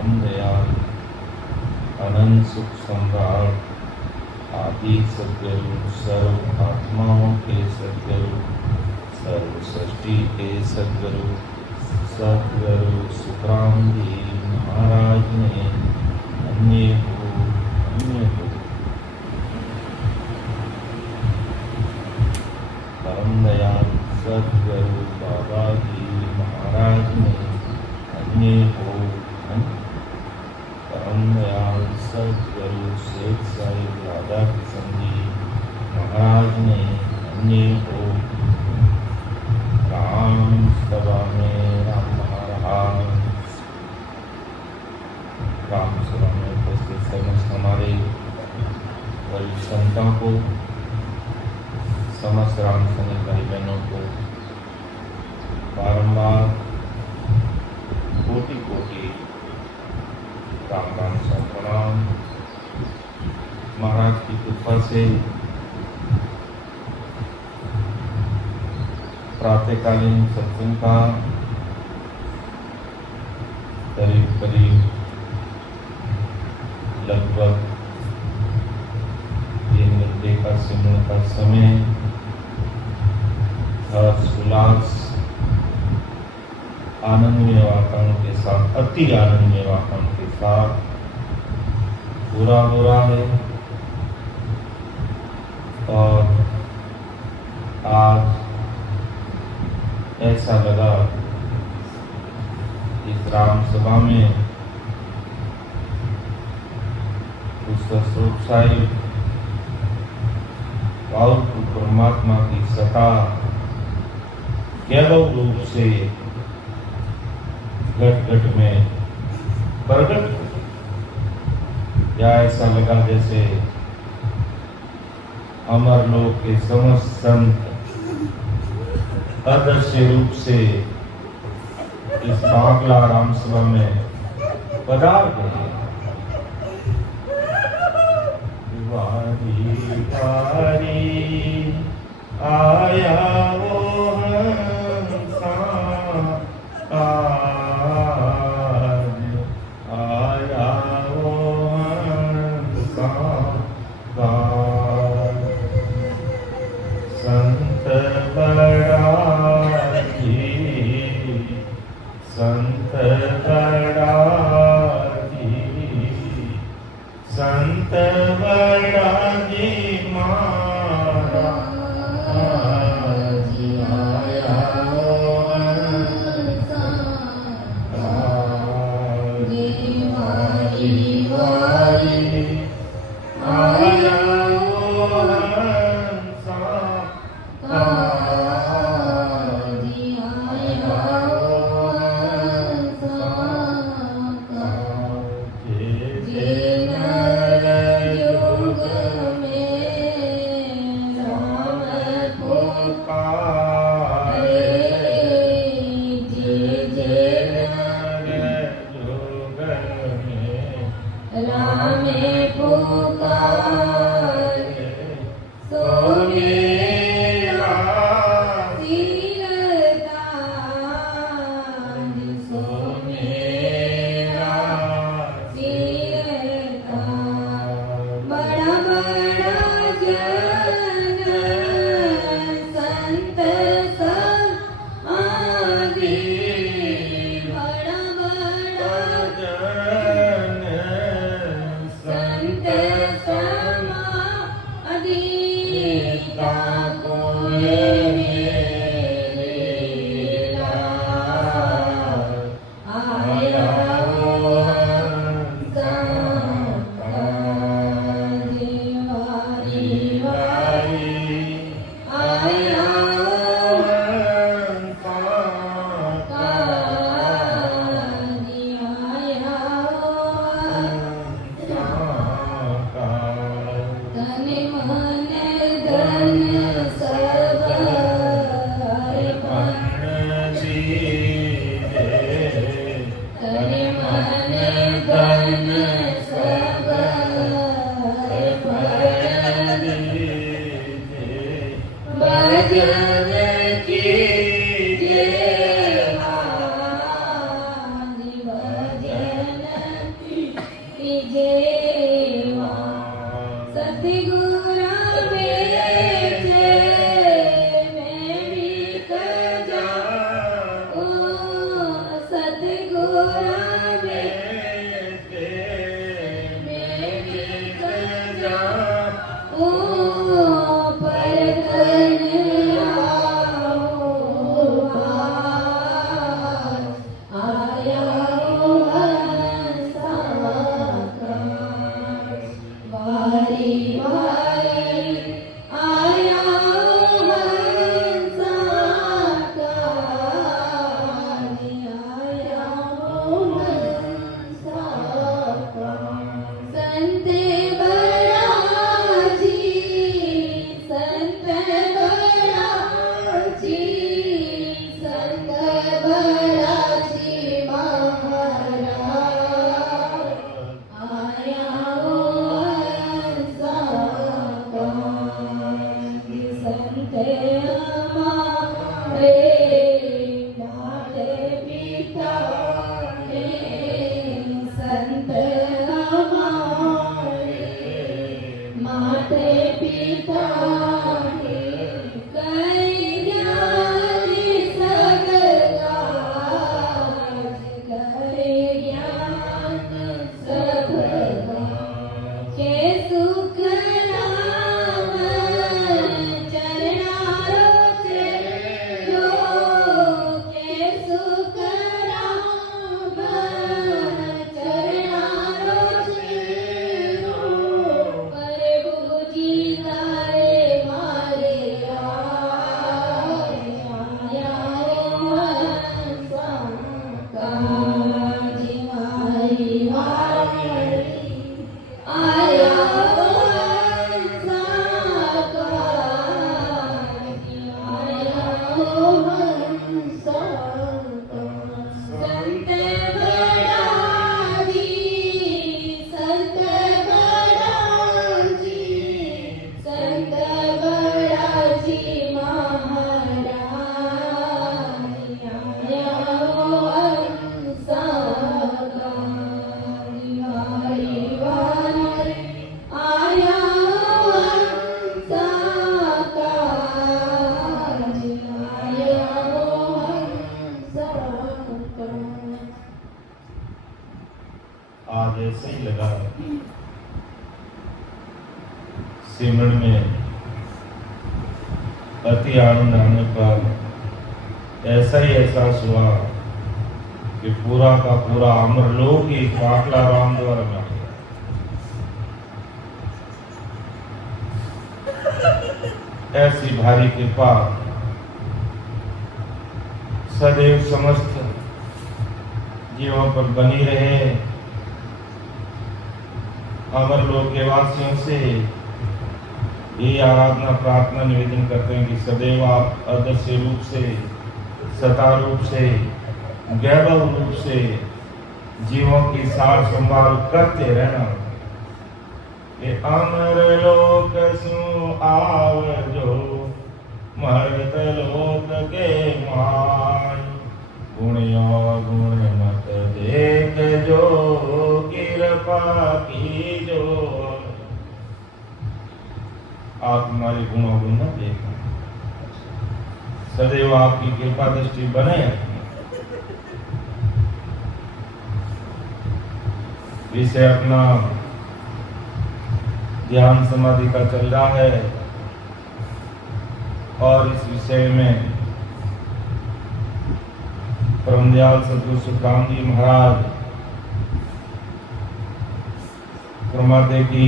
परम दयाल अनंत सुख सम्राट आदि सद्गुरु सर्व आत्माओं के सद्गुरु सर्व सृष्टि के सद्गुरु सद्गुरु सुखराम जी महाराज ने अन्य हो परम दयाल सद्गुरु बाबा जी महाराज ने अन्य हो परम दयाल सद्गुरु शेख साहिब राधा कृष्ण जी महाराज ने अन्य हो राम सभा में राम महाराज राम सभा में उपस्थित समस्त हमारे वरिष्ठ संतों को समस्त राम संगत भाई बहनों को बारंबार कोटि कोटि राम राम सा प्रणाम। महाराज की कृपा से प्रातःकालीन सत्संग का करीब करीब लगभग 3 घंटे का सिमरन का समय हर्ष उल्लास आनंदमय वातावरण के साथ अति आनंदमय वातावरण के साथ पूरा हो रहा है। और आज ऐसा लगा इस राम सभा में उस स्वरूप साहिब और परमात्मा की सत्ता केवल रूप से घट घट में प्रकट, या ऐसा लगा जैसे अमर लोक के समस्त संत अदृश्य रूप से इस बागला राम सभा में पधार गए। वारी वारी आया वो हंसा आज आया वो हंसा संत बड़ा जी संत बड़ा जी संत बड़ा जी महाराज आज ऐसे ही लगा सिमरन में अति आनंद आने पर ऐसा ही एहसास हुआ कि पूरा का पूरा अमरलोक ही काटला राम द्वारा में आ गया। ऐसी भारी कृपा सदैव समस्त जीवों पर बनी रहे। अमर लोक के वासियों से ये आराधना प्रार्थना निवेदन करते हैं कि सदैव आप अदृश्य रूप से, सता रूप से, वैभव रूप से जीवों की सार संभाल करते रहना। ये अमर लोक सु आवजो मर्त लोक के मान, गुणियों गुण मत देख जो कृपा की जो। आप हमारे गुणों गुण न देखना, सदैव आपकी कृपा दृष्टि बने। विषय अपना ध्यान समाधि का चल रहा है और इस विषय में परमदयाल सद्गुरु सुखराम जी महाराज फरमाते कि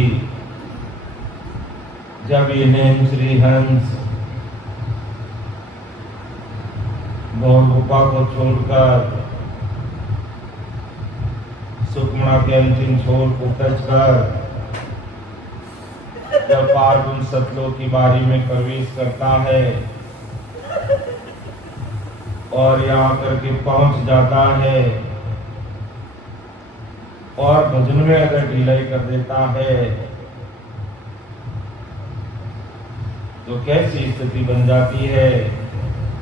जब ये नैन श्री हंस गौर गुफा को छोड़कर सुखमणा के अंतिम छोर को टच कर जब पार्वती सतलोक की बारी में प्रवेश करता है और यहाँ करके पहुंच जाता है और भजन में अगर ढिलाई कर देता है तो कैसी स्थिति बन जाती है,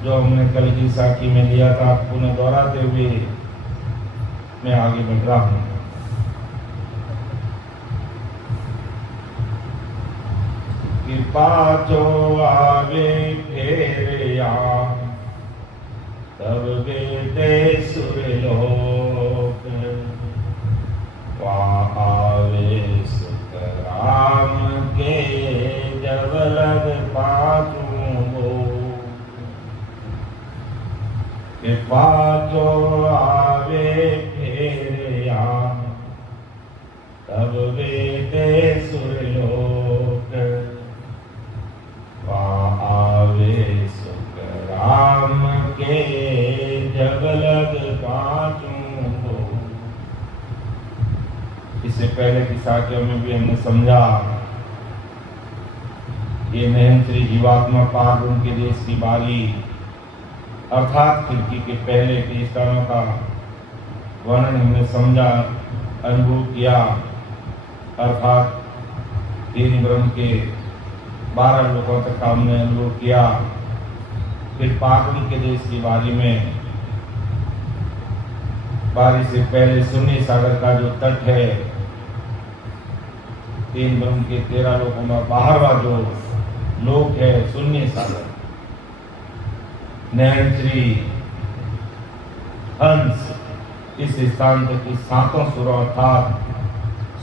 जो हमने कल की साखी में लिया था। पुनः दोहराते हुए मैं आगे बढ़ रहा हूं। कृपा जो आवे फेरिया तब बेटे सुरलोक, वहाँ आवे सुख राम के जब लग पाचू हो। कृपा जो आवे फेरिया तब बेटे सुरलोक, वहाँ आवे सुख राम के जब लग पाचू हो। इससे पहले की साखियों में भी हमने समझा ये नैन श्री जीवात्मा पार्वती के देश की बारी अर्थात खिड़की के पहले के स्थानों का वर्णन हमने समझा, अनुभव किया। अर्थात तीन ब्रह्म के 12 लोगों तक हमने अनुभव किया। फिर पार्वती के देश की बारी से पहले शून्य सागर का जो तट है, 3 ब्रह्म के 13 लोकों में बाहरवा जो लोक है शून्य सागर, नैनश्री हंस इस स्थान तक की 7 सुरों अर्थात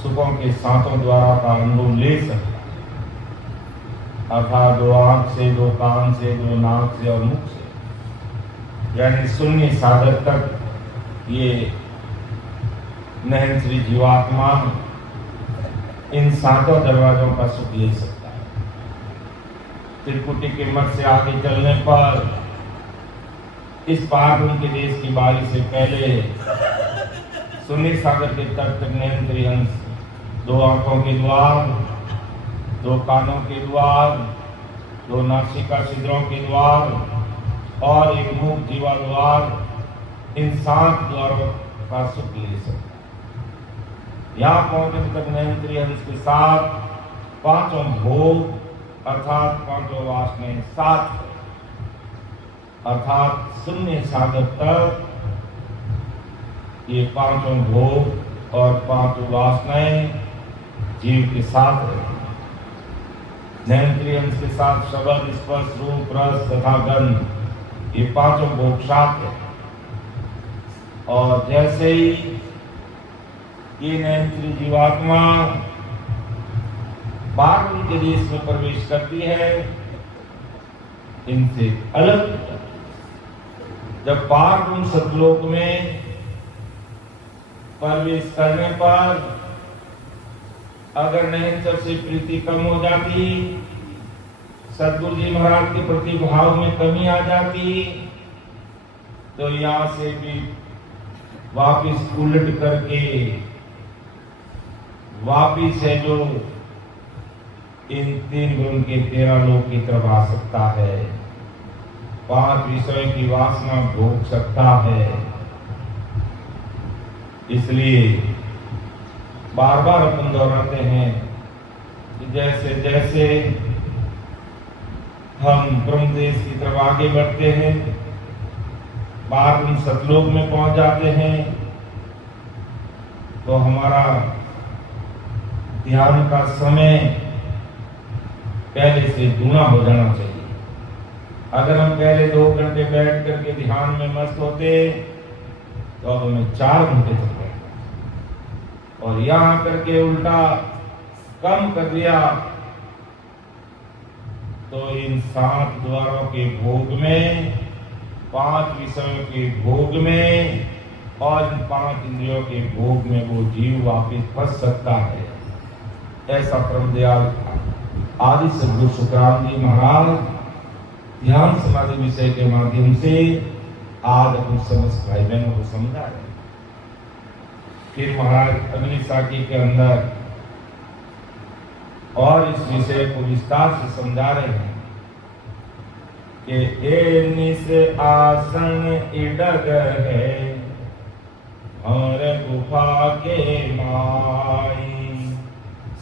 सुखों के 7 द्वारा का अनुभव ले सकता, अर्थात 2 आंख से, 2 कान से, 2 नाक से और मुख से, यानी शून्य सागर तक ये नैनश्री जीवात्मा इन 7 दरवाजों का सुख ले सकता है। त्रिकुटी के मठ से आगे चलने पर इस पार्वती के देश की बारी से पहले शून्य सागर के तट तक नैनश्री हंस 2 आंखों के द्वार, 2 कानों के द्वार, 2 नासिका छिद्रों के द्वार और 1 मुख जीवा द्वार, इन 7 द्वारों का सुख ले सकता है। यहाँ पहुंचने तक नैनश्री हंस के साथ 5 भोग अर्थात 5 वासनाएं 7 अर्थात शून्य सागर तक ये 5 भोग और 5 वासनाएं जीव के साथ रहती। नैनश्री हंस के साथ शब्द, स्पर्श, रूप, रस तथा गंध, ये 5 भोग साथ है। और जैसे ही ये नैनश्री जीवात्मा पार्वती के देश में प्रवेश करती है, इनसे अलग जब पार्वती सतलोक में प्रवेश करने पर अगर नैनश्री से प्रीति कम हो जाती, सतगुरु जी महाराज के प्रति भाव में कमी आ जाती, तो यहाँ से भी वापिस उलट करके वापिस है जो इन 3 ब्रह्म के 13 लोक की तरफ आ सकता है, 5 विषय की वासना भोग सकता है। इसलिए बार बार अपन दोहराते हैं कि जैसे जैसे हम ब्रह्म देश की तरफ आगे बढ़ते हैं, बार हम सतलोक में पहुंच जाते हैं, तो हमारा ध्यान का समय पहले से दूना हो जाना चाहिए। अगर हम पहले 2 घंटे बैठ करके ध्यान में मस्त होते तो अब हमें 4 घंटे तक बैठना, और यहाँ करके उल्टा कम कर दिया तो इन 7 द्वारों के भोग में, 5 विषयों के भोग में और इन 5 इंद्रियों के भोग में वो जीव वापिस फंस सकता है। ऐसा परम दयाल आदि सद्गुरु सुखराम जी महाराज ध्यान समाधि विषय के माध्यम से आज अपने समस्त भाई बहनों को समझा रहे हैं। फिर महाराज अगली साखी के अंदर और इस विषय को विस्तार से समझा रहे हैं कि ए निस आसन इडग है और गुफा के माई,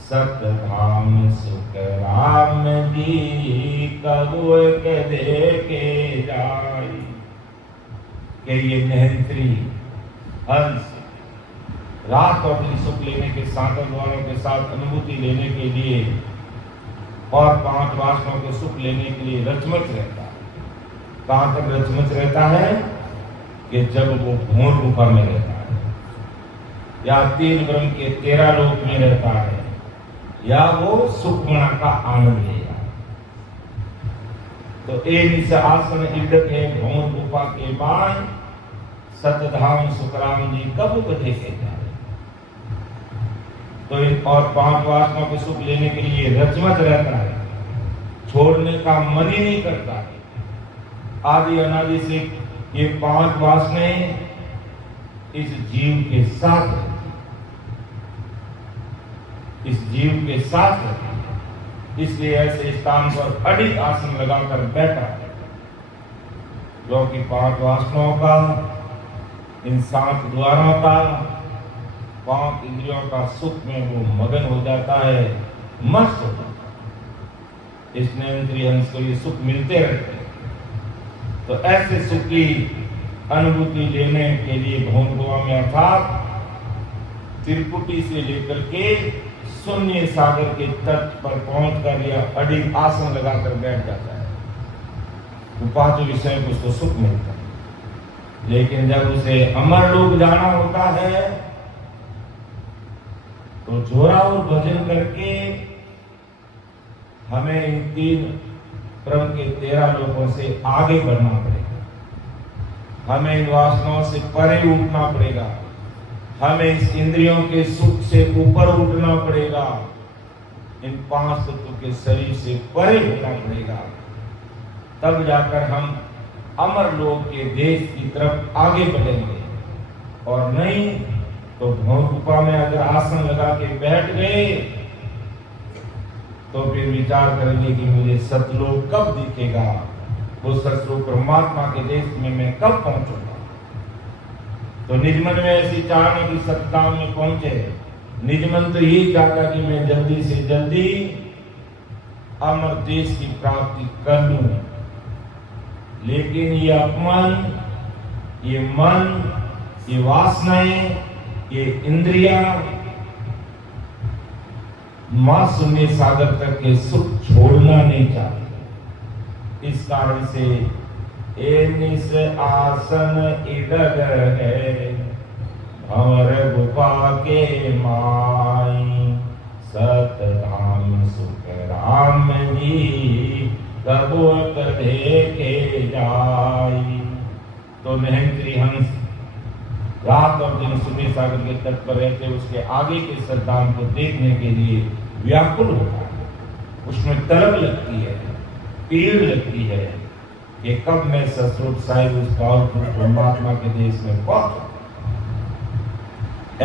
सतधाम सुख राम जी कबू के देखे जाई। कि ये नैनश्री हंस रात और दिन सुख लेने के 7 द्वारों के साथ अनुभूति लेने के लिए और 5 वासनाओं के सुख लेने के लिए रचमच रहता है। कहां तक रचमच रहता है कि जब वो घोर गुफा में रहता है, या 3 ब्रह्म के 13 लोक में रहता है, या वो सुखमना का आनंद लेगा। तो एक आसन इडक है भौर गुफा के बाद, सतधाम सुखराम जी कब देखे जाए। तो इन और 5 वासनाओं के सुख लेने के लिए रचमच रहता है, छोड़ने का मन ही नहीं करता है। आदि अनादि से ये 5 वासनाएं इस जीव के साथ रहती, इस जीव के साथ रहती। इसलिए ऐसे स्थान पर अडिग आसन लगाकर बैठा है, जो कि 5 वासनाओं का, इन 7 द्वारों का, 5 इंद्रियों का सुख में वो मगन हो जाता है, मस्त हो जाता है। इस नैनश्री हंस को ये सुख मिलते रहते हैं। तो ऐसे सुख की अनुभूति लेने के लिए भौम गोवा में अर्थात त्रिपुटी से लेकर के शून्य सागर के तट पर पहुंचकर यह अडिग आसन लगाकर बैठ जाता है तो पांच विषय को उसको सुख मिलता है। लेकिन जब उसे अमरलोक जाना होता है तो जोरावर भजन करके हमें इन तीन क्रम के 13 लोगों से आगे बढ़ना पड़ेगा। हमें इन वासनाओं से परे उठना पड़ेगा। हमें इस इंद्रियों के सुख से ऊपर उठना पड़ेगा। इन 5 तत्व के शरीर से परे होना पड़ेगा। तब जाकर हम अमर लोक के देश की तरफ आगे बढ़ेंगे। और नहीं तो भौम में अगर आसन लगा के बैठ गए तो फिर विचार करेंगे कि मुझे सतलोक कब दिखेगा, वो सतलोक परमात्मा के देश में मैं कब पहुंचूंगा। तो निज मन में ऐसी चाहना कि सतधाम में पहुंचे। निज मन तो यही चाहता कि मैं जल्दी से जल्दी अमर देश की प्राप्ति कर लूं। लेकिन ये अपमान, ये मन, ये वासनाएं, ये इंद्रिया मां शून्य सागर तक के सुख छोड़ना नहीं चाहते। इस कारण से ए निस आसन इडग है भंवर गुफा के माई सतधाम सुख राम जी कबो देखे जाई। तो महेंद्री हंस रात और दिन शून्य सागर के तट पर रहते उसके आगे के सतधाम को देखने के लिए व्याकुल होता है। उसमें तलब लगती है, पीड़ लगती है कि कब मैं ससुर साहिब उस परमात्मा के देश में पहुंचूं।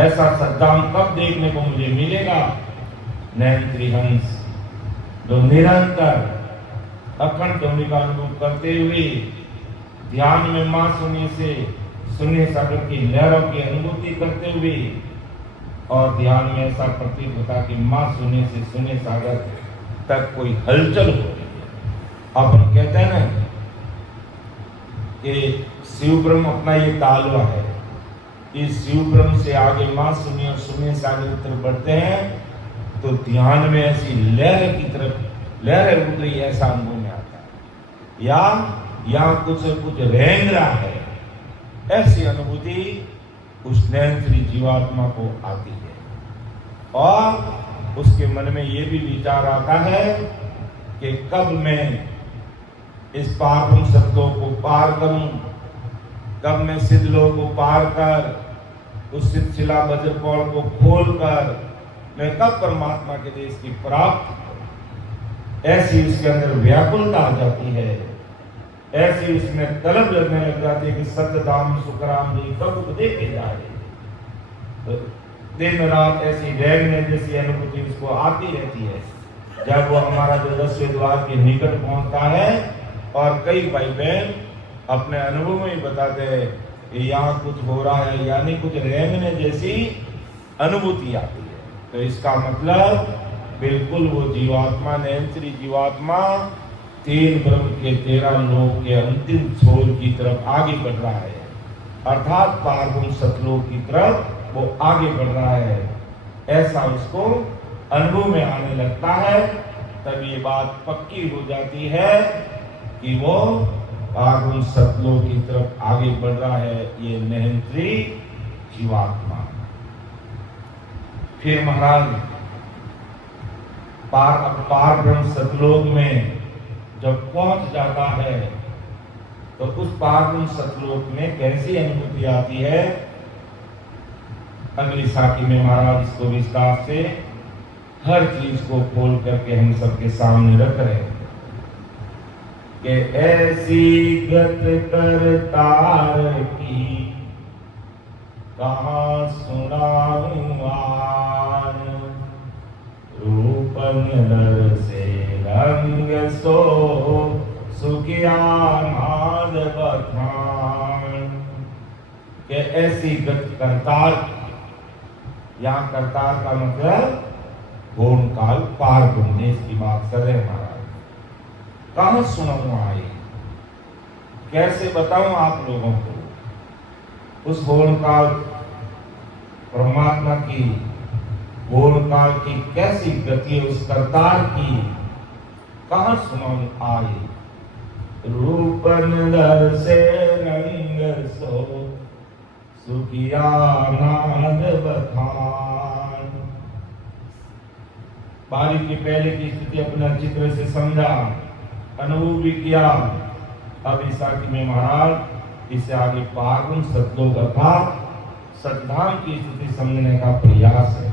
ऐसा सतधाम कब देखने को मुझे मिलेगा। नैन हंस जो निरंतर अखंड ध्वनि का अनुभव करते हुए ध्यान में मां शून्य से शून्य सागर की लहरों की अनुभूति करते हुए और ध्यान में ऐसा प्रतीत होता कि मां शून्य से शून्य सागर तक कोई हलचल हो रही है। अपन कहते हैं ना कि शिव ब्रह्म अपना ये तालवा है। इस शिव ब्रह्म से आगे मां शून्य और शून्य सागर की तरफ बढ़ते हैं तो ध्यान में ऐसी लहर की तरफ लहर उठ रही ऐसा अनुभव में आता है या कुछ रेंग रहा है। ऐसी अनुभूति उस नैनश्री जीवात्मा को आती है और उसके मन में ये भी विचार आता है कि कब मैं इस पार सत्यों को पार करूं, कब मैं सिद्धलोक को पार कर उस शिला वज्रपौल को खोलकर मैं कब परमात्मा के देश की प्राप्त करूं। ऐसी उसके अंदर व्याकुलता आ जाती है। ऐसी उसमें तलब लगने लग जाती है कि सत्यधाम सुखराम जी कब देखे जाए। तो दिन रात ऐसी रेंगने जैसी अनुभूति उसको आती रहती है जब वो हमारा जो 10वें द्वार के निकट पहुंचता है। और कई भाई बहन अपने अनुभव में ही बताते हैं कि यहाँ कुछ हो रहा है, यानी कुछ रेंगने जैसी अनुभूति आती है। तो इसका मतलब बिल्कुल वो जीवात्मा नैनश्री जीवात्मा 3 ब्रह्म के 13 लोक के अंतिम छोर की तरफ आगे बढ़ रहा है, अर्थात पारब्रह्म सतलोक की तरफ वो आगे बढ़ रहा है। ऐसा उसको अनुभव में आने लगता है। तब ये बात पक्की हो जाती है कि वो पारब्रह्म सतलोक की तरफ आगे बढ़ रहा है, ये नैनश्री जीवात्मा। फिर महाराज पारब्रह्म सतलोक में जब पहुंच जाता है तो उस पारब्रह्म सतलोक में कैसी अनुभूति आती है। अगली साखी में महाराज इसको विस्तार से हर चीज को खोल करके हम सबके सामने रख रहे हैं कि ऐसी गत करतार की कहाँ सुनाऊं आन, रूपन नर से रंग सो सुखिया नाद बखान। के ऐसी गत करतार, यहाँ करतार का मतलब पूर्ण काल पार देश की बात कर रहे महाराज। कहाँ सुनाऊं आए कैसे बताऊं आप लोगों को उस घोर काल परमात्मा की घोर काल की कैसी गति है, उस करतार की कहां सुनाऊं आए। रूपन दर से रंग सो सुखिया नाद बखान। बारी के पहले की स्थिति अपना चित्र से समझा, अनुभव भी किया। अब इस आखिर में महाराज इससे आगे पागुन सतलोक अर्थात सतधाम की स्थिति समझने का प्रयास है।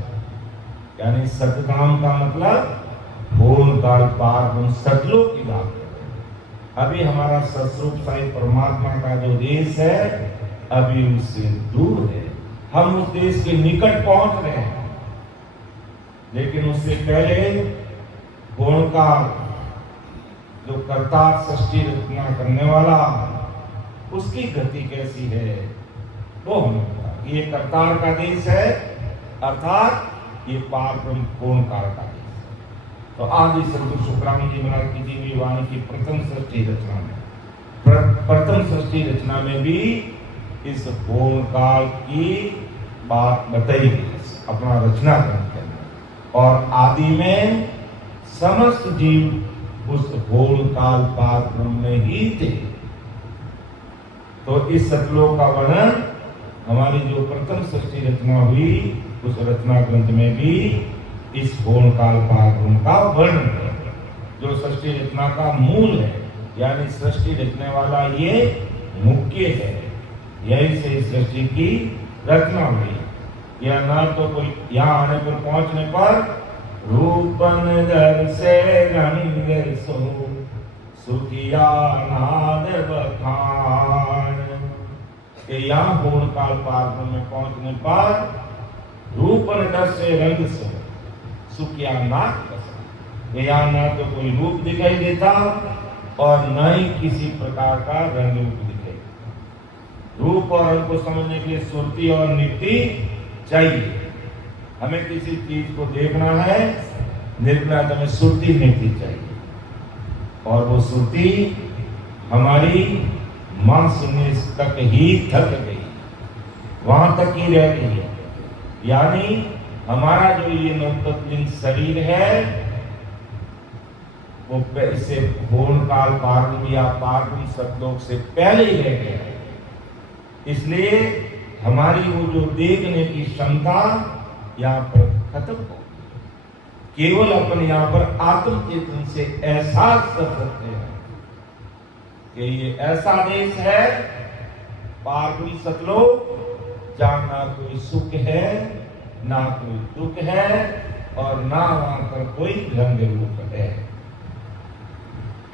यानी सतधाम का मतलब घोर काल पागुन सतलोक की बात है। अभी हमारा सतरूप साई परमात्मा का जो देश है अभी उससे दूर है, हम उस देश के निकट पहुंच रहे हैं। लेकिन उससे पहले घोर काल जो करतार सृष्टि रचना करने वाला उसकी गति कैसी है वो हमें, ये करतार का देश है अर्थात ये पार ब्रह्म घोर काल का देश है। तो आदि सदगुरु शुक्रानंद जी महाराज की दी हुई वाणी की प्रथम सृष्टि रचना में, प्रथम सृष्टि रचना में भी इस घोर काल की बात बताई गई अपना रचना ग्रंथ के अंदर। और आदि में समस्त जीव उस घोर काल पार ब्रह्म में ही थे। तो इस सतलोक का वर्णन हमारी जो प्रथम सृष्टि रचना हुई उस रचना ग्रंथ में भी इस घोर काल पार ब्रह्म का वर्णन है, जो सृष्टि रचना का मूल है। यानी सृष्टि रचने वाला ये मुख्य है, यही से इस सृष्टि की रचना हुई। यह न तो कोई यहाँ आने पर पहुंचने पर रूपन दर से रंग सो सुखिया नाद बखान, यहाँ घोर काल पार में पहुंचने पर रूपन दर से रंग सो सुखिया नाद बखान, यहाँ न तो कोई रूप दिखाई देता और न ही किसी प्रकार का रंग रूप दिखाई। रूप और रंग को समझने के लिए सुरती और नित्य चाहिए। हमें किसी चीज को देखना है, निर्णय हमें सुरती नीति चाहिए, और वो सुरती हमारी मां सुनने तक ही थक गई, वहां तक ही रह गई है। यानी हमारा जो ये नवतत्लिंग शरीर है वो इससे घोर काल पार या पार सतलोक से पहले ही रह गया है। इसलिए हमारी वो जो देखने की क्षमता यहाँ पर खत्म हो, केवल अपन यहाँ पर आत्म चेतन से एहसास कर सकते हैं कि ये ऐसा देश है पार्वती सतलोक जहाँ ना कोई सुख है ना कोई दुख है और ना वहां पर कोई रंग रूप है।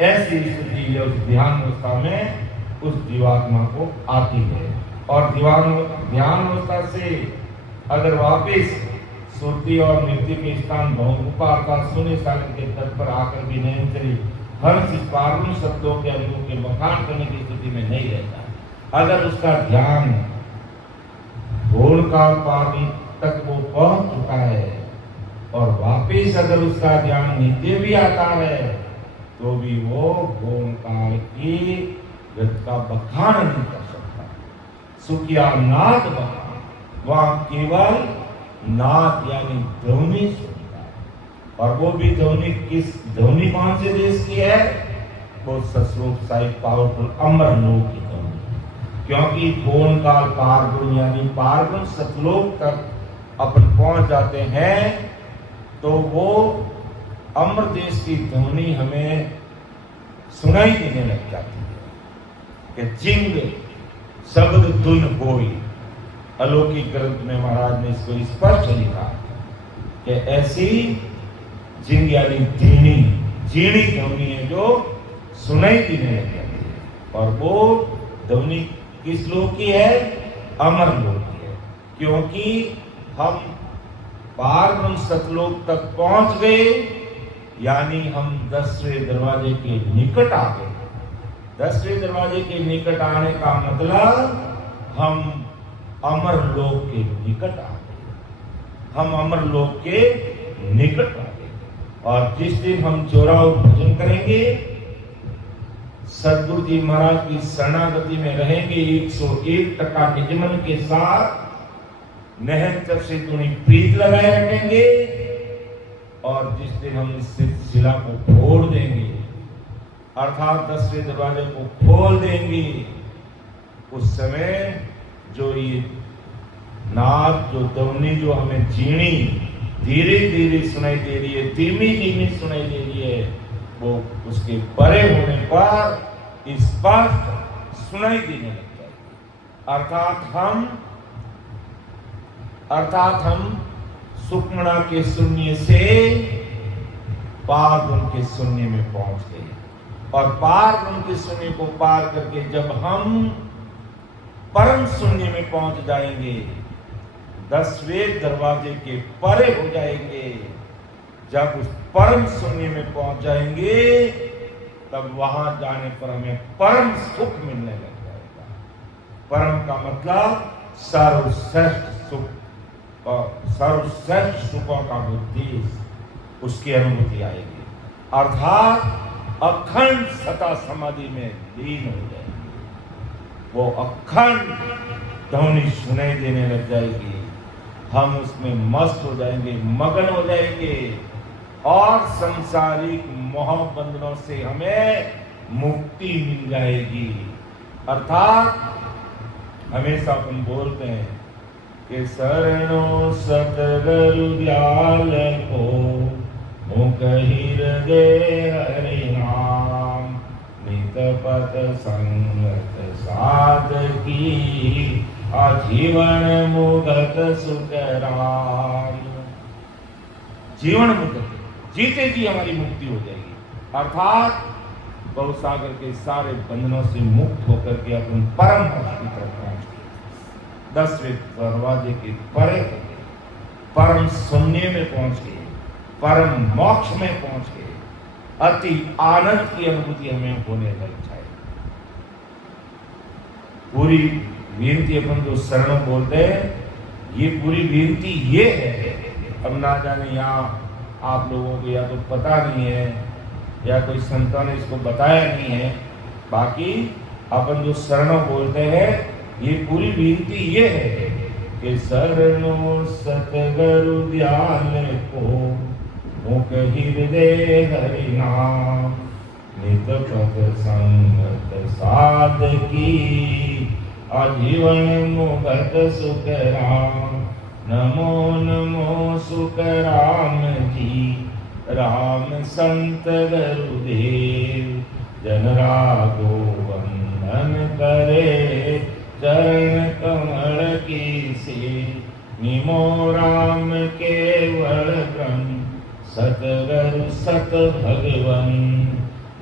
ऐसी स्थिति उस ध्यान अवस्था में उस जीवात्मा को आती है। और ध्यान अवस्था से अगर वापिस सुरती और मृत्यु के स्थान बहुरूपा अर्थात शून्य सागर के तट पर आकर भी नहीं उतरी, हर्ष पार्वण शब्दों के अनुभव के बखान करने की स्थिति में नहीं रहता। अगर उसका ध्यान घोर काल पार्वण तक वो पहुंच चुका है और वापिस अगर उसका ध्यान नीचे भी आता है तो भी वो घोर काल की गति का बखान नहीं कर सकता। सुखिया नाद बखान, वहां केवल नाद यानी ध्वनि सुनता है, और वो भी ध्वनि ध्वनि कौन से देश की है? वो सतरूप साई पावरफुल अमर लोक की ध्वनि, क्योंकि घोर काल पारगुण यानी पारगुण सतलोक तक अपन पहुंच जाते हैं तो वो अमर देश की ध्वनि हमें सुनाई देने लग जाती है कि जिंग शब्द धुन होई। अलौकिक ग्रंथ में महाराज ने इसको स्पष्ट लिखा कि ऐसी जिंग यानी जीणी ध्वनि है जो सुनाई देने लग जाती है, और वो ध्वनि किस लोक की है? अमर लोक की है, क्योंकि हम पार सतलोक तक पहुंच गए, यानी हम 10वें दरवाजे के निकट आ गए। 10वें दरवाजे के निकट आने का मतलब हम अमर लोक के निकट आ गए, हम अमर लोक के निकट आ गए। और जिस दिन हम चौराहो भजन करेंगे सदगुरु जी महाराज की शरणागति में रहेंगे 101% निजमन के साथ, नहर से तुणी प्रीत लगाए रखेंगे, और जिस दिन हम इस शिला को फोड़ देंगे, अर्थात 10वें दरवाजे को खोल देंगे, उस समय जो ये नाद, जो ध्वनि, जो हमें झीणी धीरे धीरे सुनाई दे रही है, धीमी धीमी सुनाई दे रही है, वो उसके परे होने पर स्पष्ट सुनाई देने लगता है। अर्थात हम सुक्मणा के शून्य से पार ब्रह्म के शून्य में पहुंच गए, और पार ब्रह्म के शून्य को पार करके जब हम परम शून्य में पहुंच जाएंगे, 10वें दरवाजे के परे हो जाएंगे, जब उस परम शून्य में पहुंच जाएंगे, तब वहां जाने पर हमें परम सुख मिलने लग जाएगा। परम का मतलब सर्वश्रेष्ठ सुख, और सर्वश्रेष्ठ सुखों का उद्देश्य, उसकी अनुभूति आएगी, अर्थात अखंड सता समाधि में लीन हो जाएगी, वो अखंड ध्वनि सुनाई देने लग जाएगी, हम उसमें मस्त हो जाएंगे, मगन हो जाएंगे, और संसारिक मोह बंधनों से हमें मुक्ति मिल जाएगी। अर्थात हमेशा अपन बोलते हैं कि शरणो सतगुरु दयाल को, मुख हृदय हरि नाम, नित पथ संगत साधकी, आजीवन मुगत सुख राम। जीवन मुक्त, जीते जी हमारी मुक्ति हो जाएगी, अर्थात भवसागर के सारे बंधनों से मुक्त होकर के अपन परम मोक्ष की तरफ पहुंचेंगे, 10वें दरवाजे के परे होंगे, परम शून्य में पहुंच गए, परम मोक्ष में पहुंच गए, अति आनंद की अनुभूति हमें होने लग जाए। पूरी विनती अपन जो शरण बोलते हैं, ये पूरी विनती ये है। अब ना जाने यहाँ आप लोगों को या तो पता नहीं है, या कोई संतों ने इसको बताया नहीं है, बाकी अपन जो शरण बोलते हैं, ये पूरी विनती ये है कि शरणो सतगुरु दयाल को, मुख हृदय हरि नाम, नित पथ संगत साधकी, आजीवन मुगत सुख राम। नमो नमो सुख राम जी, राम संत गुरुदेव, जन राघो वंदन करे, चरण कमल की से, निमो राम केवल ब्रह्म, सतगुरु सत भगवन,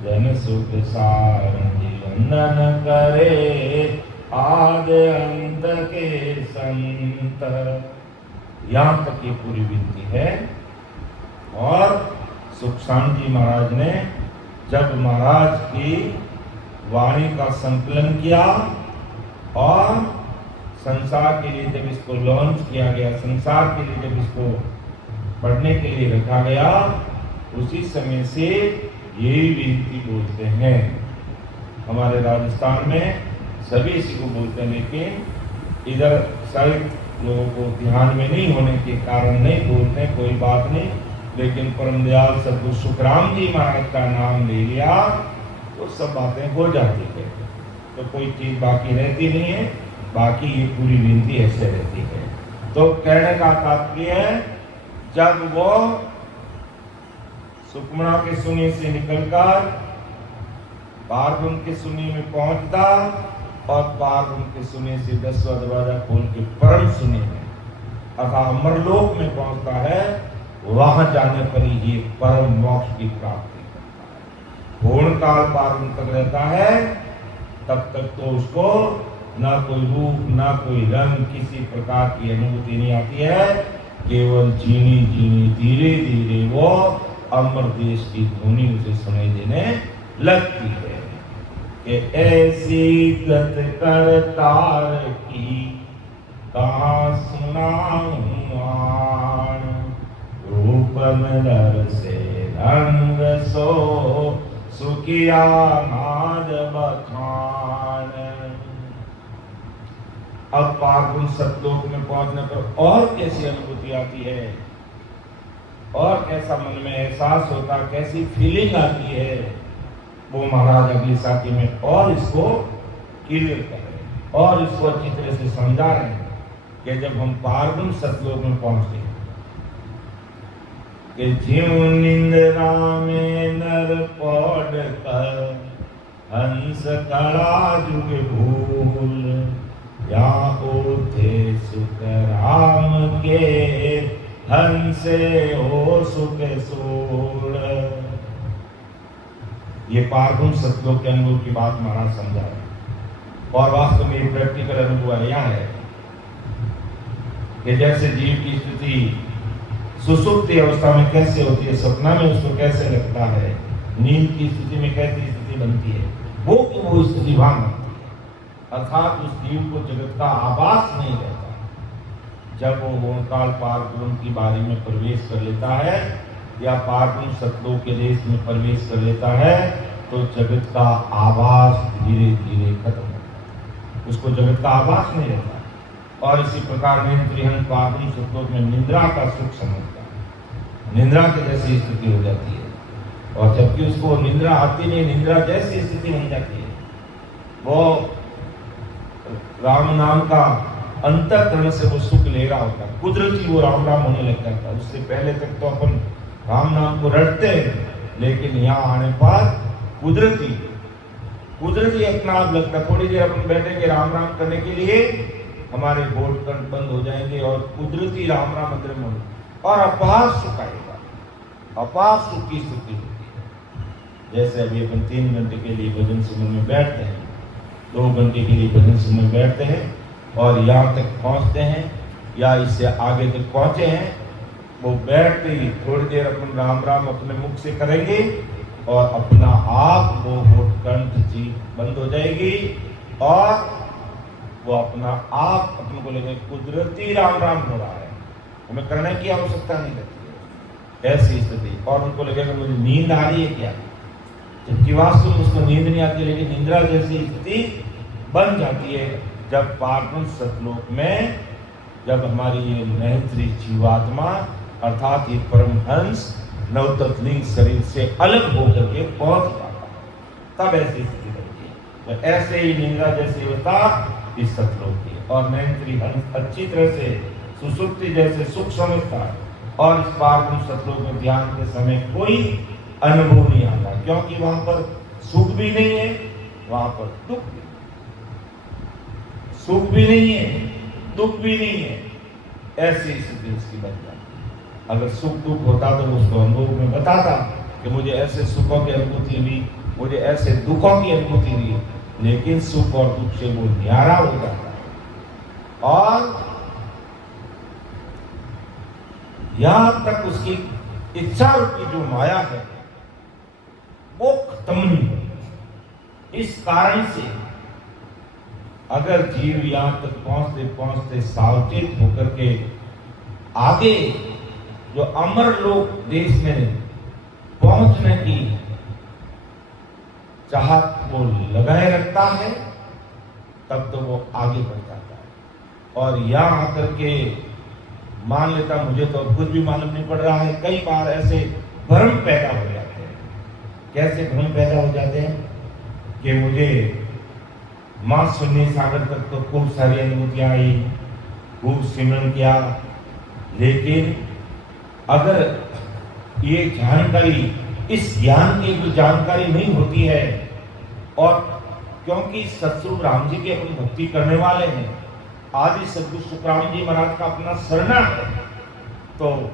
जन सुख सारंगी वंदन करे, आद अंत के संत। यहाँ तक ये पूरी विनती है। और सुखशांत जी महाराज ने जब महाराज की वाणी का संकलन किया और संसार के लिए जब इसको लॉन्च किया गया, संसार के लिए जब इसको पढ़ने के लिए रखा गया, उसी समय से यही विनती बोलते हैं। हमारे राजस्थान में सभी इसी को बोलते हैं, लेकिन इधर सारे लोगों को ध्यान में नहीं होने के कारण नहीं बोलते, कोई बात नहीं। लेकिन परम दयाल सद्गुरु सुखराम जी महाराज का नाम ले लिया तो सब बातें हो जाती है, तो कोई चीज बाकी रहती नहीं है। बाकी ये पूरी विनती ऐसे रहती है। तो कहने का तात्पर्य है, जब वो सुखमणा के शून्य से निकलकर पारब्रह्म के शून्य में पहुंचता, और पारब्रह्म के शून्य से 10वां दरवाजा खोल के परम शून्य में अर्थात अमरलोक में पहुंचता है, वहां जाने पर ही ये परम मोक्ष की प्राप्ति करता है। पूर्ण काल पारब्रह्म तक रहता है, तब तक तो उसको ना कोई रूप, ना कोई रंग, किसी प्रकार की अनुभूति नहीं आती है। केवल जीनी जीनी धीरे धीरे वो अमर देश की ध्वनि उसे सुनाई देने लगती है कि ऐसी गत करतार की कहाँ सुनाऊं आन, रूप नर से रंग सो सुखिया माधव खान। अब पार्वण सतलोक में पहुंचने पर और कैसी अनुभूति आती है, और कैसा मन में एहसास होता, कैसी फीलिंग आती है, वो महाराज अगली साथी में और इसको क्लियर कर रहे हैं और इसको अच्छी तरह से समझा रहे हैं कि जब हम पार्वण सतलोक में पहुंचे कि ज्यों निंद्रा में नर पड़कर हंस कड़ा जुग भूल, या थे सुख राम के हंसे हो सुख सोल। ये पार्वण सतलोक के अनुभव की बात महाराज समझा रहे हैं और वास्तव में ये प्रैक्टिकल अनुभव यह है कि जैसे जीव की स्थिति सुसुप्ति अवस्था में कैसे होती है, सपना में उसको कैसे लगता है, नींद की स्थिति में कैसी स्थिति बनती है, वो स्थिति वहां बनती है। अर्थात उस जीव को जगत का आभास नहीं रहता। जब वो ओंकार पार्वण की बारी में प्रवेश कर लेता है या पार्वण सतलोक के देश में प्रवेश कर लेता है तो जगत का आभास धीरे धीरे खत्म होता है, उसको जगत का आभास नहीं रहता। और इसी प्रकार नेत्रिहन पार्वण सतलोक में निद्रा का सुख समझता है, निद्रा के जैसी स्थिति हो जाती है। और जबकि उसको निद्रा आती नहीं, निद्रा जैसी स्थिति बन जाती है। वो राम नाम का अंतःकरण से वो सुख ले रहा होता है, कुदरती वो राम नाम होने लग जाता है। उससे पहले तक तो अपन राम नाम को रटते हैं, लेकिन यहाँ आने पर कुदरती अपना आप लगता है। थोड़ी देर अपन बैठेंगे राम राम करने के लिए, हमारे होठ कंठ बंद हो जाएंगे और कुदरती राम राम मंत्र में और अपार सुख आएगा, अपार सुख की स्थिति होती है। जैसे अभी अपन 3 घंटे के लिए भजन सुमन में बैठते हैं, 2 घंटे के लिए भजन सुमन में बैठते हैं और यहाँ तक पहुँचते हैं या इससे आगे तक पहुँचे हैं, वो बैठते ही थोड़ी देर अपन राम राम अपने मुख से करेंगे और अपना आप वो होठ कंठ जीभ बंद हो जाएगी और वो अपना आप अपने को लेकर कुदरती राम राम हो रहा है, हमें करने की आवश्यकता नहीं रहती है ऐसी स्थिति। और उनको लगेगा मुझे नींद आ रही है क्या, जबकि वास्तव में उसको नींद नहीं आती, लेकिन निद्रा जैसी स्थिति बन जाती है जब पार्वण सतलोक में जब हमारी ये नैत्री जीवात्मा अर्थात ये परमहंस नवतत्लिंग शरीर से अलग होकर के पहुंच पाता है, तब ऐसी स्थिति बनती है। तो ऐसे ही निद्रा जैसी होता इस सतलोक की, और नैत्री हंस अच्छी तरह से सुसुप्ति जैसे सुख समझता है और इस पार्वण सतलोक में ध्यान के समय कोई अनुभव नहीं आता, क्योंकि वहां पर सुख भी नहीं है, वहां पर दुख भी, सुख भी नहीं है, दुख भी नहीं है, ऐसी स्थिति उसकी बन जाती। अगर सुख दुख होता तो उसको अनुभव में बताता कि मुझे ऐसे सुखों की अनुभूति हुई, मुझे ऐसे दुखों की अनुभूति हुई, लेकिन सुख और दुख से वो न्यारा हो जाता है और यहां तक उसकी इच्छा रूपी जो माया है वो खत्म नहीं होती। इस कारण से अगर जीव यहां तक पहुंचते पहुंचते सावचेत होकर के आगे जो अमर लोक देश में पहुंचने की चाहत वो लगाए रखता है, तब तो वो आगे बढ़ जाता है। और यहां आकर के मान लेता मुझे तो कुछ भी मालूम नहीं पड़ रहा है, कई बार ऐसे भ्रम पैदा हो जाते हैं। कैसे भ्रम पैदा हो जाते हैं कि मुझे मां शून्य सागर तक तो खूब सारी अनुभूतियां आई, खूब सिमरन किया, लेकिन अगर ये जानकारी इस ज्ञान की कोई जानकारी नहीं होती है, और क्योंकि सतगुरु राम जी की अपनी भक्ति करने वाले हैं, आदि सतगुरु सुखराम जी महाराज का अपना शरणा है, तो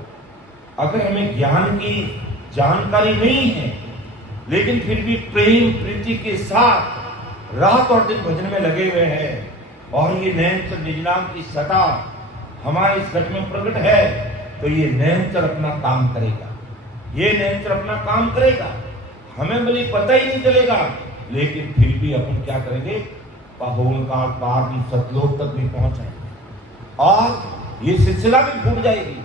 अगर हमें ज्ञान की जानकारी नहीं है लेकिन फिर भी प्रेम प्रीति के साथ रात और दिन भजन में लगे हुए हैं और ये नैनचर निज नाम की सता हमारे इस घट में प्रकट है, तो ये नैनचर अपना काम करेगा, ये नैनचर अपना काम करेगा, हमें भले पता ही नहीं चलेगा, लेकिन फिर भी अपन क्या करेंगे, ओंकार पार्वण सतलोक तक भी पहुंचाएंगे और ये सिलसिला भी फूट जाएगी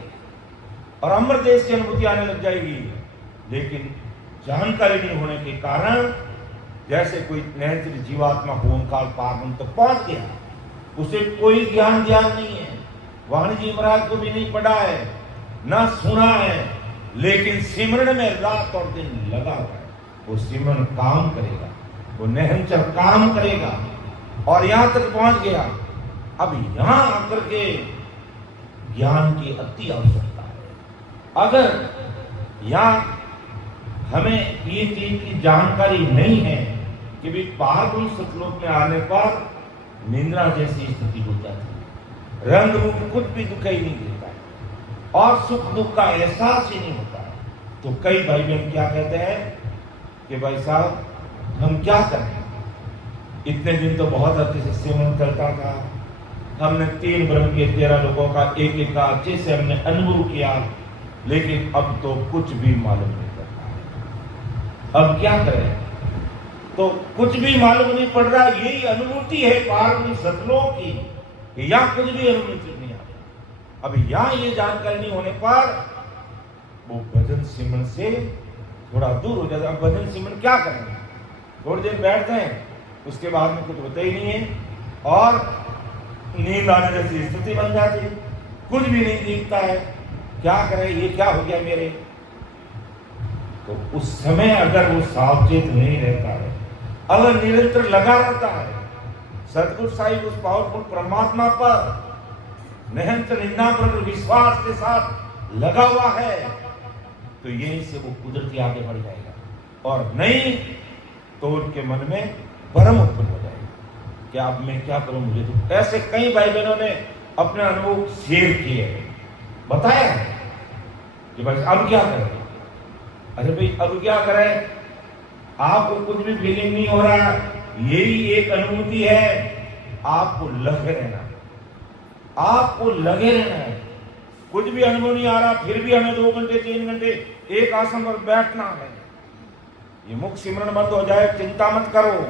और अमर देश की अनुभूति आने लग जाएगी। लेकिन जानकारी नहीं होने के कारण जैसे कोई नेत्र जीवात्मा होमकाल पावन तक पहुंच गया, उसे कोई ज्ञान नहीं है, वाणी जी महाराज को भी नहीं पढ़ा है, ना सुना है, लेकिन सिमरन में रात और दिन लगा हुआ है। वो सिमरन काम करेगा, वो निरंतर काम करेगा और यहां तक पहुंच गया। अब यहां आकर के ज्ञान की अति आवश्यकता है। अगर यहां हमें ये चीज की जानकारी नहीं है कि भी पार्वती सतलोक में आने पर निंद्रा जैसी स्थिति हो जाती है, रंग रूप कुछ भी दिखाई नहीं देता है और सुख दुख का एहसास ही नहीं होता है, तो कई भाई बहन क्या कहते हैं कि भाई साहब हम क्या करें, इतने दिन तो बहुत अच्छे से सेवन करता था, हमने 3 ब्रह्म के 13 लोगों का एक एक का अच्छे से हमने अनुभव किया, लेकिन अब तो कुछ भी मालूम नहीं पड़ता। अब क्या करें, तो कुछ भी मालूम नहीं पड़ रहा। यही अनुभूति है पार्वती सतलोक की, यहाँ कुछ भी अनुभूति नहीं आती। अब यहाँ ये जानकारी नहीं होने पर वो भजन सिमरन से थोड़ा दूर हो जाता है। अब भजन सिमरन क्या करेंगे, थोड़ी देर बैठते हैं, उसके बाद में कुछ होता ही नहीं है और नींद आने जैसी स्थिति बन जाती है, कुछ भी नहीं दिखता है, क्या करें, ये क्या हो गया मेरे। तो उस समय अगर वो सावचेत नहीं रहता है, अगर निरंतर लगा रहता है, सतगुरु साहिब उस पावरफुल परमात्मा पर निरंतर निंदा पर विश्वास के साथ लगा हुआ है, तो यहीं से वो कुदरती आगे बढ़ जाएगा। और नहीं तो उनके मन में भ्रम उत्पन्न हो जाएगा कि अब मैं क्या करूं, मुझे तो। ऐसे कई भाई बहनों ने अपने अनुभव शेयर किए, बताया कि भाई अब क्या करें। अरे भाई अब क्या करें, आपको कुछ भी फीलिंग नहीं हो रहा, यही एक अनुभूति है, आपको लगे रहना, आपको लगे रहना है। कुछ भी अनुभव नहीं आ रहा, फिर भी हमें 2 घंटे 3 घंटे एक आसन पर बैठना है। ये मुख सिमरन बंद हो जाए, चिंता मत करो,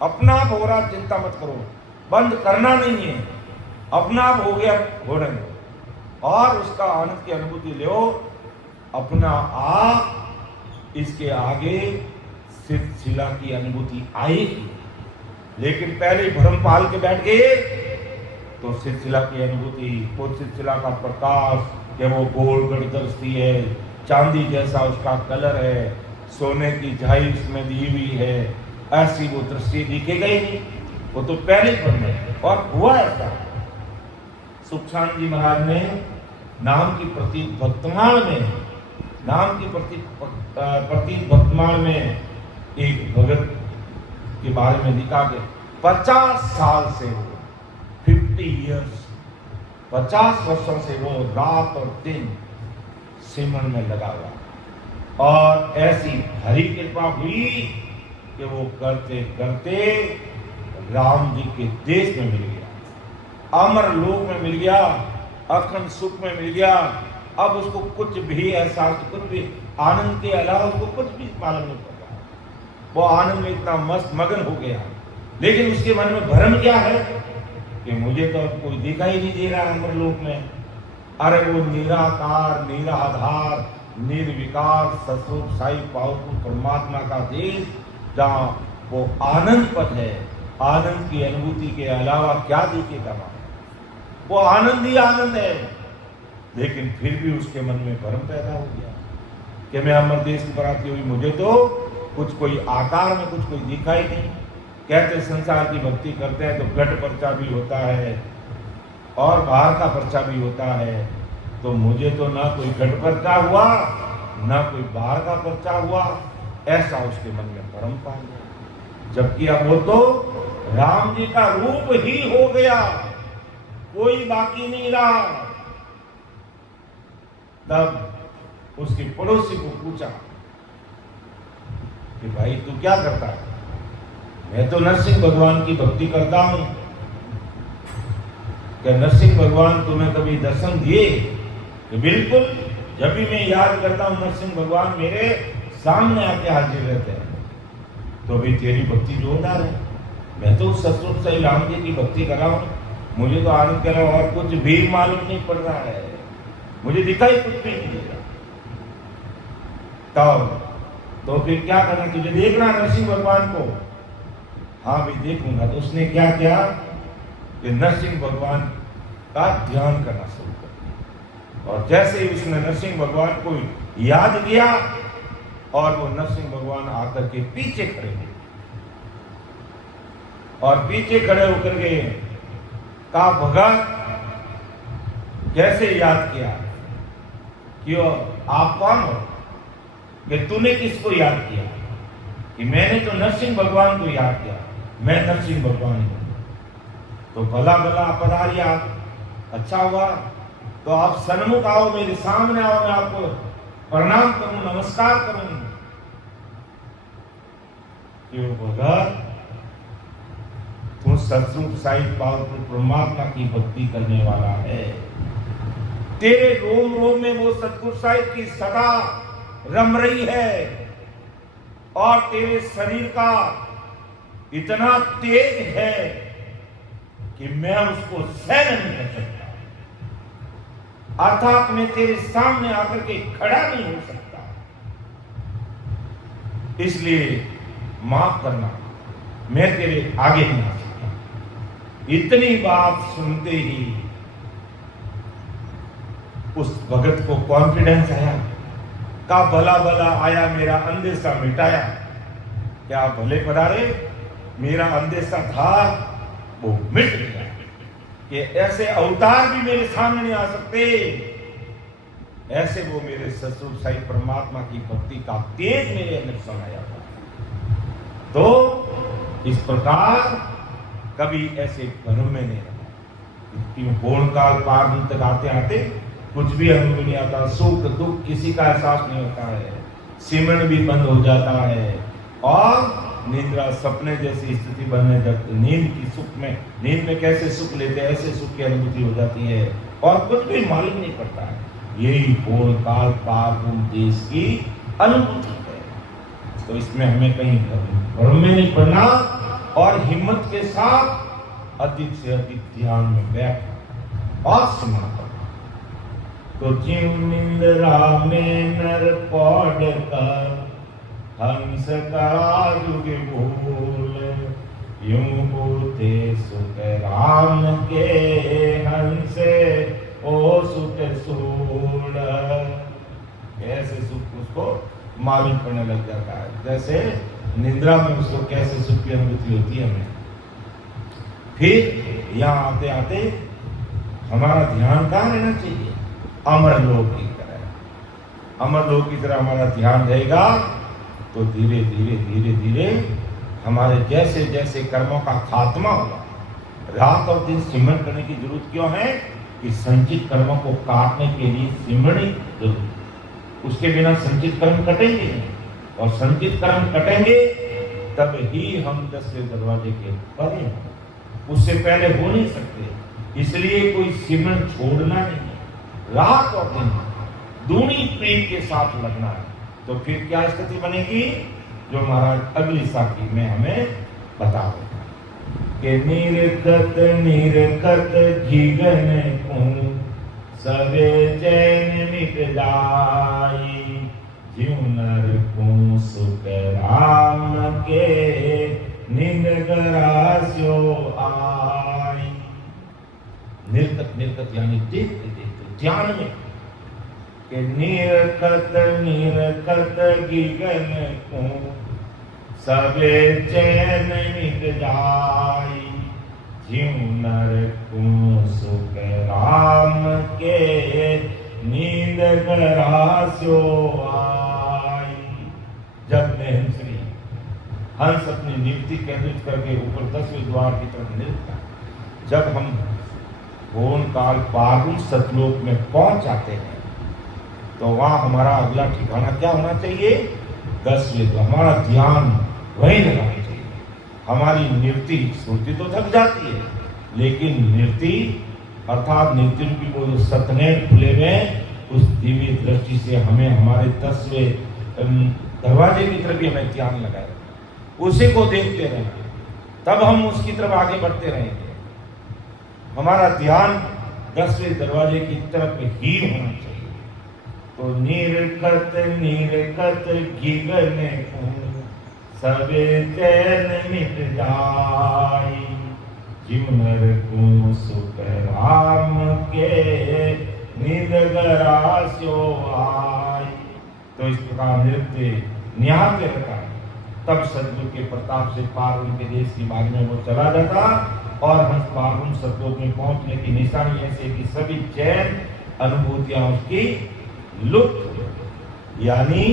अपना आप हो रहा, चिंता मत करो, बंद करना नहीं है, अपना आप हो गया, होने दो और उसका आनंद की अनुभूति लो। अपना आप इसके आगे सिद्ध शिला की अनुभूति आएगी, लेकिन पहले भ्रम पाल के बैठ गए तो सिद्ध शिला की अनुभूति, वो सिद्ध शिला का प्रकाश कि वो गोल गढ़दस्ती है, चांदी जैसा उसका कलर है, सोने की झाई उसमें दी हुई है, ऐसी वो दृष्टि दिखेगा ही नहीं, वो तो पहले भ्रम है। और हुआ ऐसा, सुखचांद जी महाराज ने नाम की प्रतीक भक्तमाल में, नाम की प्रतीक भक्तमाल में एक भगत के बारे में लिखा कि 50 साल से वो 50 इयर्स 50 वर्षों से वो रात और दिन सिमरन में लगा हुआ, और ऐसी हरि कृपा हुई कि वो करते करते राम जी के देश में मिल गया, अमर लोक में मिल गया, अखंड सुख में मिल गया। अब उसको कुछ भी एहसास, कुछ भी आनंद के अलावा उसको कुछ भी मालूम नहीं पड़ रहा, वो आनंद में इतना मस्त मगन हो गया। लेकिन उसके मन में भ्रम क्या है कि मुझे तो अब कोई दिखाई नहीं दे रहा अमर लोक में। अरे वो निराकार, निराधार, निर्विकार सतरूप साई पावरफुल परमात्मा का देश, जहाँ वो आनंद पद है, आनंद की अनुभूति के अलावा क्या दिखेगा वहां, वो आनंद ही आनंद है। लेकिन फिर भी उसके मन में भ्रम पैदा हो गया कि मैं अमर देश की प्राप्ति हुई, मुझे तो कुछ कोई आकार में कुछ कोई दिखाई नहीं। कहते संसार की भक्ति करते हैं तो घट पर्चा भी होता है और बाहर का पर्चा भी होता है, तो मुझे तो ना कोई घट पर्चा हुआ ना कोई बाहर का पर्चा हुआ, ऐसा उसके मन में भ्रम पा गया। जबकि अब वो तो राम जी का रूप ही हो गया, कोई बाकी नहीं रहा। तब उसके पड़ोसी को पूछा कि भाई तू क्या करता है? मैं तो नरसिंह भगवान की भक्ति करता हूं। क्या नरसिंह भगवान तुम्हें कभी दर्शन दिए? कि बिल्कुल, जब भी मैं याद करता हूं नरसिंह भगवान मेरे सामने आके हाजिर रहते हैं। तो भी तेरी भक्ति जोरदार है, मैं तो सतरूप साईं राम जी की भक्ति कर रहा हूं, मुझे तो आनंद कर रहा हूं और कुछ भी मालूम नहीं पड़ रहा है, मुझे दिखाई कुछ भी नहीं दे रहा। तब तो फिर क्या करना, तुझे देखना नरसिंह भगवान को। हाँ भी देखूंगा। तो उसने क्या किया कि नरसिंह भगवान का ध्यान करना शुरू कर। और जैसे ही उसने नरसिंह भगवान को याद किया और वो नरसिंह भगवान आकर के पीछे खड़े हुए और पीछे खड़े होकर के का भगत कैसे याद किया कि आप कौन हो, कि तूने किसको याद किया, कि मैंने तो नरसिंह भगवान को याद किया, मैं नरसिंह भगवान हूं। तो भला भला पधारिया, अच्छा हुआ, तो आप सन्मुख आओ, मेरे सामने आओ, मैं आपको प्रणाम करूं, नमस्कार करूं। क्यों भगत, तू सत्संग साई पावरफुल परमात्मा की भक्ति करने वाला है। तेरे रोम रोम में वो सतगुरु साहिब की सदा रम रही है और तेरे शरीर का इतना तेज है कि मैं उसको सहन नहीं कर सकता, अर्थात मैं तेरे सामने आकर के खड़ा नहीं हो सकता। इसलिए माफ करना, मैं तेरे आगे नहीं आ सकता। इतनी बात सुनते ही उस भगत को कॉन्फिडेंस आया, का भला भला आया, मेरा अंदेशा मिटाया। क्या भले पधारे, मेरा अंदेशा था वो मिट गया कि ऐसे अवतार भी मेरे सामने नहीं आ सकते। ऐसे वो मेरे ससुर साई परमात्मा की भक्ति का तेज मेरे अंदर समाया था। तो इस प्रकार कभी ऐसे भ्रम में नहीं रहा। पूर्ण काल पार तक आते आते कुछ भी अनुभव नहीं आता, सुख दुख किसी का एहसास नहीं होता है, सिमरन भी बंद हो जाता है और निद्रा सपने जैसी स्थिति बनने जाती। नींद में कैसे सुख लेते हैं, ऐसे सुख की अनुभूति हो जाती है और कुछ भी मालूम नहीं पड़ता है। यही पूर्ण काल पार देश की अनुभूति है। तो इसमें हमें कहीं भ्रम में नहीं पड़ना और हिम्मत के साथ अधिक से अधिक ध्यान में बैठ और सुना। तो जीव निंद्रा में नर पौड़ कर हंस का युग भूल, यूं होते सुख राम के हंसे ओ सुख सूल। कैसे सुख उसको मालूम पड़ने लग जाता है, जैसे निद्रा में उसको कैसे सुख की अनुभूति होती है हमें। फिर यहाँ आते आते हमारा ध्यान कहाँ रहना चाहिए, अमरलोक की तरह। अमरलोक की तरह हमारा ध्यान रहेगा तो धीरे धीरे धीरे धीरे हमारे जैसे जैसे कर्मों का खात्मा होगा। रात और दिन सिमरन करने की जरूरत क्यों है कि संचित कर्मों को काटने के लिए सिमरन ही जरूरी। उसके बिना संचित कर्म कटेंगे और संचित कर्म कटेंगे तब ही हम 10वें दरवाजे के परे हैं, उससे पहले हो नहीं सकते। इसलिए कोई सिमरन छोड़ना नहीं है, रात और दिन दूनी प्रीत के साथ लगना है। तो फिर क्या स्थिति बनेगी जो महाराज अगली साखी में हमें बता देगा कि निरखत निरखत जीवन को सवे चैन मिट जाई, जीव नर को सुख राम के निंद ग्रास्यो आई। निरखत निरखत यानी देखते देखते ध्यान में कि निरखत निरखत गीगन को सबे चैन मिट जाई, जीव नर को सुख राम के नींद ग्रास्यो आई। जब श्री हंस अपनी नियुक्ति केंद्रित करके ऊपर 10वें द्वार की तरफ निकलता, जब हम पूर्ण काल पार सतलोक में पहुंच जाते हैं तो वहां हमारा अगला ठिकाना क्या होना चाहिए, 10वें द्वार। हमारा ध्यान वहीं लगाना चाहिए। हमारी निवृत्ति स्मृति तो थक जाती है, लेकिन निवृत्ति अर्थात निवृत्ति की वो जो सतनेट खुले में उस दिव्य दृष्टि से हमें हमारे 10वें दरवाजे की तरफ भी हमें ध्यान लगाए, उसी को देखते रहना, तब हम उसकी तरफ आगे बढ़ते रहेंगे। हमारा ध्यान 10वें दरवाजे की तरफ ही होना चाहिए। तो निरखत निरखत घिगने सबे चैन मिट जाई, जिमनर को सुख राम के निदगरा स्यो आई। तो इस प्रकार नृत्य निहारते रहता है। तब सदगुरु के प्रताप से पार उनके देश की बाग में वो चला जाता और हंस पावन सतलोक में पहुंचने की निशानी ऐसे कि सभी चैन अनुभूतियां उसकी लुप्त, यानी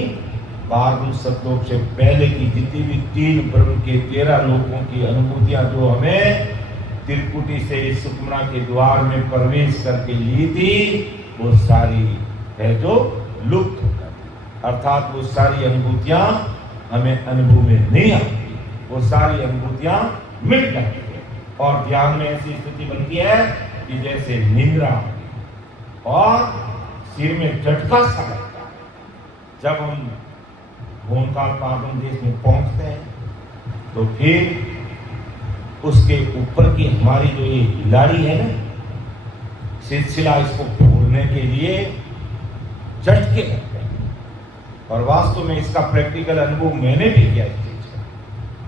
पावन सतलोक से पहले की जितनी भी 3 ब्रह्म के 13 लोकों की अनुभूतियां जो हमें त्रिकुटी से इस सुकमना के द्वार में प्रवेश करके ली थी, वो सारी है जो लुप्त हो गई। अर्थात वो सारी अनुभूतियां हमें अनुभव में नहीं आती, वो सारी अनुभूतियां मिट जाती है। और ध्यान में ऐसी स्थिति बनती है कि जैसे निद्रा और सिर में झटका सा लगता है। जब हम ओंकार पावन देश में पहुंचते हैं तो फिर उसके ऊपर की हमारी जो ये हिलाड़ी है ना, सिलसिला, इसको फोड़ने के लिए झटके लगते हैं। और वास्तव में इसका प्रैक्टिकल अनुभव मैंने भी किया इस चीज का।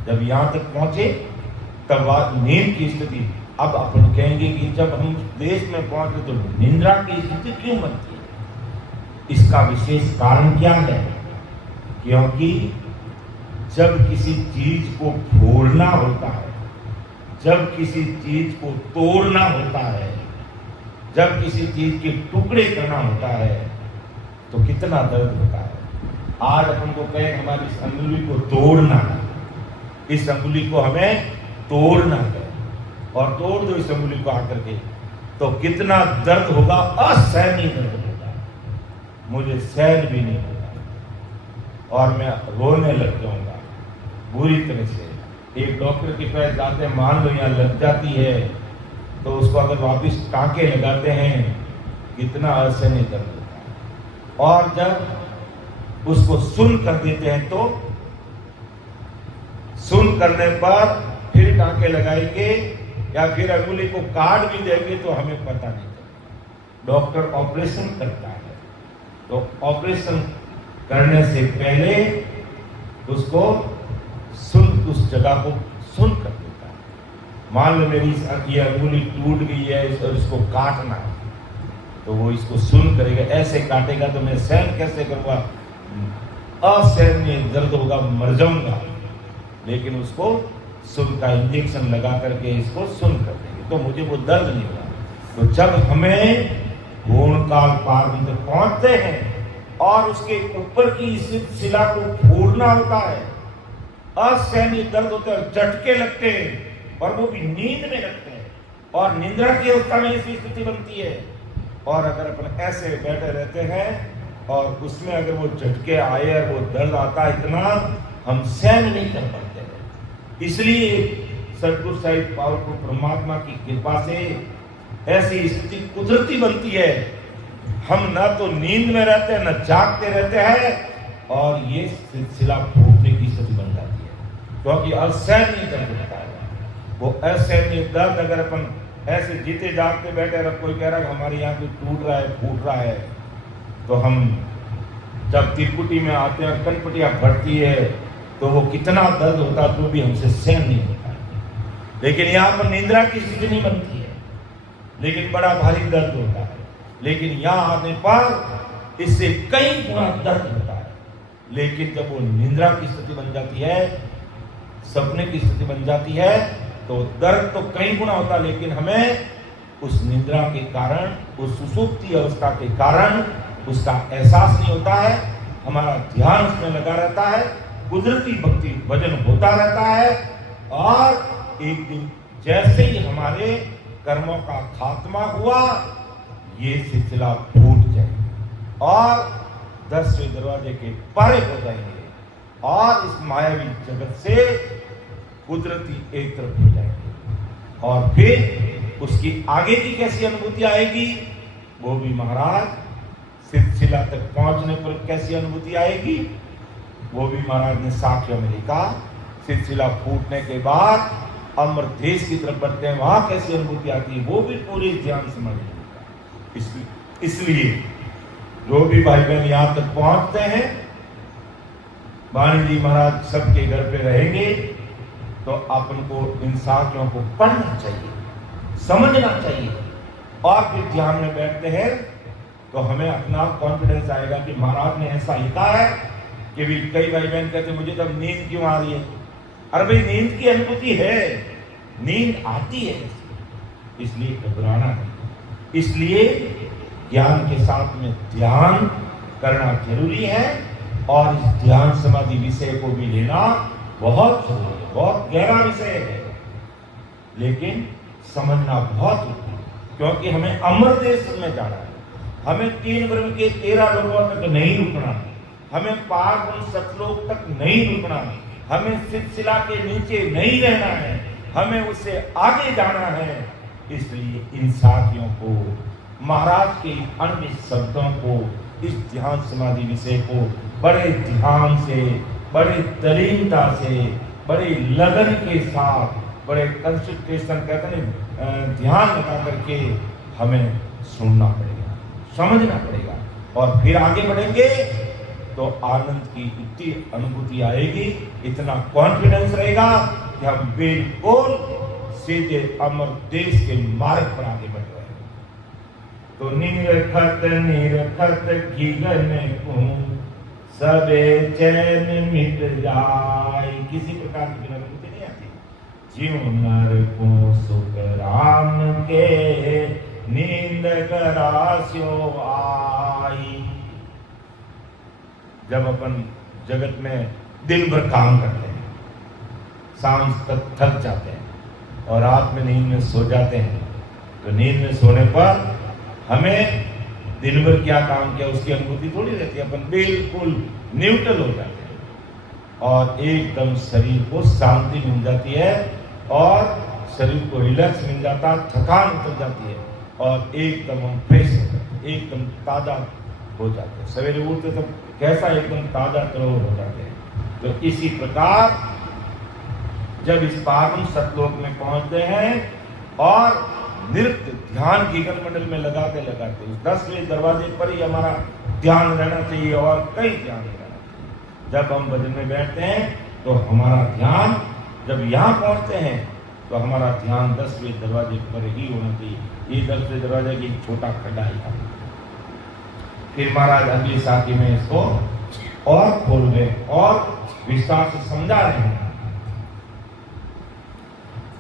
जब यहां तक पहुंचे तब नींद की स्थिति, अब अपन कहेंगे कि जब हम देश में पहुंचे तो निंद्रा की स्थिति क्यों बनती है? इसका विशेष कारण क्या है? क्योंकि जब किसी चीज को फोड़ना होता है, जब किसी चीज को तोड़ना होता है, जब किसी चीज के टुकड़े करना होता है तो कितना दर्द होता है। आज अपन को कहें हमारी इस अंगुली को तोड़ना है, इस अंगुली को हमें तोड़ना है और तोड़ दो इस अंगुली को आकर के, तो कितना दर्द होगा, असहनीय दर्द होगा, मुझे सहन भी नहीं होगा और मैं रोने लग जाऊंगा बुरी तरह से। एक डॉक्टर के पास जाते हैं, मान लो यहाँ लग जाती है तो उसको अगर वापिस टाँके लगाते हैं, कितना असहनीय दर्द होता है। और जब उसको सुन कर देते हैं तो सुन करने पर फिर टाँके लगाएंगे या फिर अंगुली को काट भी देंगे तो हमें पता नहीं चलता। डॉक्टर ऑपरेशन करता है तो ऑपरेशन करने से पहले उसको उस जगह को सुन कर देता है। मान लो मेरी ये अंगुली टूट गई है और इसको काटना है तो वो इसको सुन करेगा, ऐसे काटेगा तो मैं सहन कैसे करूंगा, असहनीय दर्द होगा, मर जाऊंगा। लेकिन उसको सुन का इंजेक्शन लगा करके इसको सुन कर देंगे तो मुझे वो दर्द नहीं होगा। तो जब हमें गुणकाल पार तक पहुंचते हैं और उसके ऊपर की शिला को फोड़ना होता है, असहनीय दर्द होता है, झटके लगते हैं और वो भी नींद में लगते हैं और निद्रा की अवस्था में ऐसी स्थिति बनती है। और अगर अपन ऐसे बैठे रहते हैं और उसमें अगर वो झटके आए और वो दर्द आता है, इतना हम सहन नहीं कर पाते हैं। इसलिए सतगुरु साहिब पावरफुल परमात्मा की कृपा से ऐसी स्थिति कुदरती बनती है। हम न तो नींद में रहते हैं, न जागते रहते हैं और ये सिलसिला फूटने की स्थिति बन जाती है क्योंकि असहनीय दर्द होता है। वो असहनीय दर्द अगर अपन ऐसे जीते जागते बैठे और कोई कह रहा है हमारे यहाँ कोई टूट रहा है, फूट रहा है, तो हम जब त्रिकुटी में आते हैं, कनपटियां बढ़ती है तो वो कितना दर्द होता है तो भी हमसे सहन नहीं होता है। लेकिन यहाँ पर निद्रा की स्थिति नहीं बनती है, लेकिन बड़ा भारी दर्द होता है। लेकिन यहाँ आने पर इससे कई गुना दर्द होता है। लेकिन जब वो निद्रा की स्थिति बन जाती है, सपने की स्थिति बन जाती है, तो दर्द तो कई गुना होता है, लेकिन हमें उस निद्रा के कारण, उस सुसुप्ति अवस्था के कारण उसका एहसास नहीं होता है। हमारा ध्यान उसमें लगा रहता है, कुदरती भक्ति भजन होता रहता है और एक दिन जैसे ही हमारे कर्मों का खात्मा हुआ, ये सिलसिला फूट जाए और 10वें दरवाजे के पारे हो जाएंगे और इस मायावी जगत से कुदरती एक तरफ हो जाएंगे। और फिर उसकी आगे की कैसी अनुभूति आएगी, वो भी महाराज सिलसिला तक पहुंचने पर कैसी अनुभूति आएगी, वो भी महाराज ने साक्ष्य में लिखा। सिलसिला फूटने के बाद अमर देश की तरफ बढ़ते हैं, वहां कैसी अनुभूति आती है, वो भी पूरे ध्यान से समझ लेगा। इसलिए जो भी भाई बहन यहाँ तक पहुंचते हैं, वाणी जी महाराज सबके घर पे रहेंगे, तो अपन को इन साखियों को पढ़ना चाहिए, समझना चाहिए, और फिर ध्यान में बैठते हैं तो हमें अपना कॉन्फिडेंस आएगा कि महाराज ने ऐसा ही कहा है कि भी कई भाई बहन कहते मुझे तो नींद क्यों आ रही है। अरे भाई नींद की अनुभूति है, नींद आती है, इसलिए घबराना नहीं। इसलिए ज्ञान के साथ में ध्यान करना जरूरी है, और इस ध्यान समाधि विषय को भी लेना बहुत जरूरी है। बहुत गहरा विषय है, लेकिन समझना बहुत जरूरी है, क्योंकि हमें अमर देश में जाना है। हमें 3 ब्रह्म के 13 लोगों तक नहीं रुकना है, हमें पार ब्रह्म सतलोक तक नहीं रुकना है, हमें सिलसिला के नीचे नहीं रहना है, हमें उससे आगे जाना है। इसलिए इन साथियों को, महाराज के अन्य शब्दों को, इस ध्यान समाधि विषय को बड़े ध्यान से, बड़े तलीनता से, बड़े लगन के साथ, बड़े कंसंट्रेशन कहते हैं ध्यान लगा करके हमें सुनना पड़ेगा, समझना पड़ेगा, और फिर आगे बढ़ेंगे तो आनंद की इतनी अनुभूति आएगी, इतना कॉन्फिडेंस रहेगा कि हम बिल्कुल सीधे अमर देश के मार्ग पर आगे बढ़ रहे हैं। तो निरखत निरखत घिगन को सबे चैन मिट जाए, किसी प्रकार की अनुभूति नहीं आती। जीव नर को सुख राम के नींद करास्यो आई। जब अपन जगत में दिन भर काम करते हैं, शाम तक थक जाते हैं और रात में नींद में सो जाते हैं, तो नींद में सोने पर हमें दिन भर क्या काम किया उसकी अनुभूति थोड़ी रहती है। अपन बिल्कुल न्यूट्रल हो जाते हैं और एकदम शरीर को शांति मिल जाती है, और शरीर को रिलैक्स मिल जाता है, थकान उतर जाती है, और एकदम हम फ्रेश हो जाते हैं, एकदम ताजा हो जाते हैं। सवेरे उठते तो कैसा एकदम ताजा तरोर हो जाते हैं। तो इसी प्रकार जब इस पावन सतलोक में पहुंचते हैं और नृत्य ध्यान गगन मंडल में लगाते लगाते 10वें दरवाजे पर ही हमारा ध्यान रहना चाहिए, और कई ध्यान रहना चाहिए। जब हम भजन में बैठते हैं तो हमारा ध्यान, जब यहाँ पहुंचते हैं तो हमारा ध्यान 10वें दरवाजे पर ही होना चाहिए। ये 10वें दरवाजे की छोटा खड्डा है। फिर महाराज अगली साथी में इसको और खोल रहे और विस्तार से समझा रहे हैं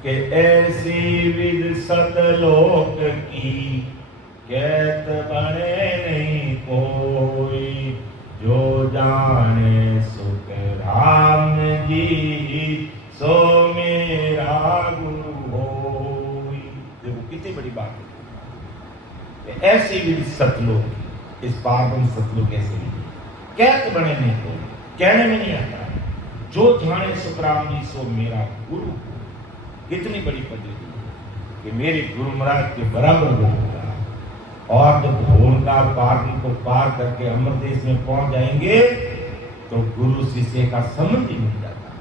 कि ऐसी विद सतलोक की कहत बने नहीं कोई, जो जाने सुख राम जी सो मेरा गुरु होई। देखो कितनी बड़ी बात है। ऐसी विद सतलोक, इस पावन सतलोक ऐसे कहत बने नहीं कोई, कहने में नहीं आता। जो जाने सुख राम जी सो मेरा गुरु। कितनी बड़ी पद्धति कि मेरे गुरु महाराज के बराबर गुरु होगा। और जब घोर का पार को पार करके अमर देश में पहुंच जाएंगे तो गुरु शिष्य का संबंध ही मिल जाता।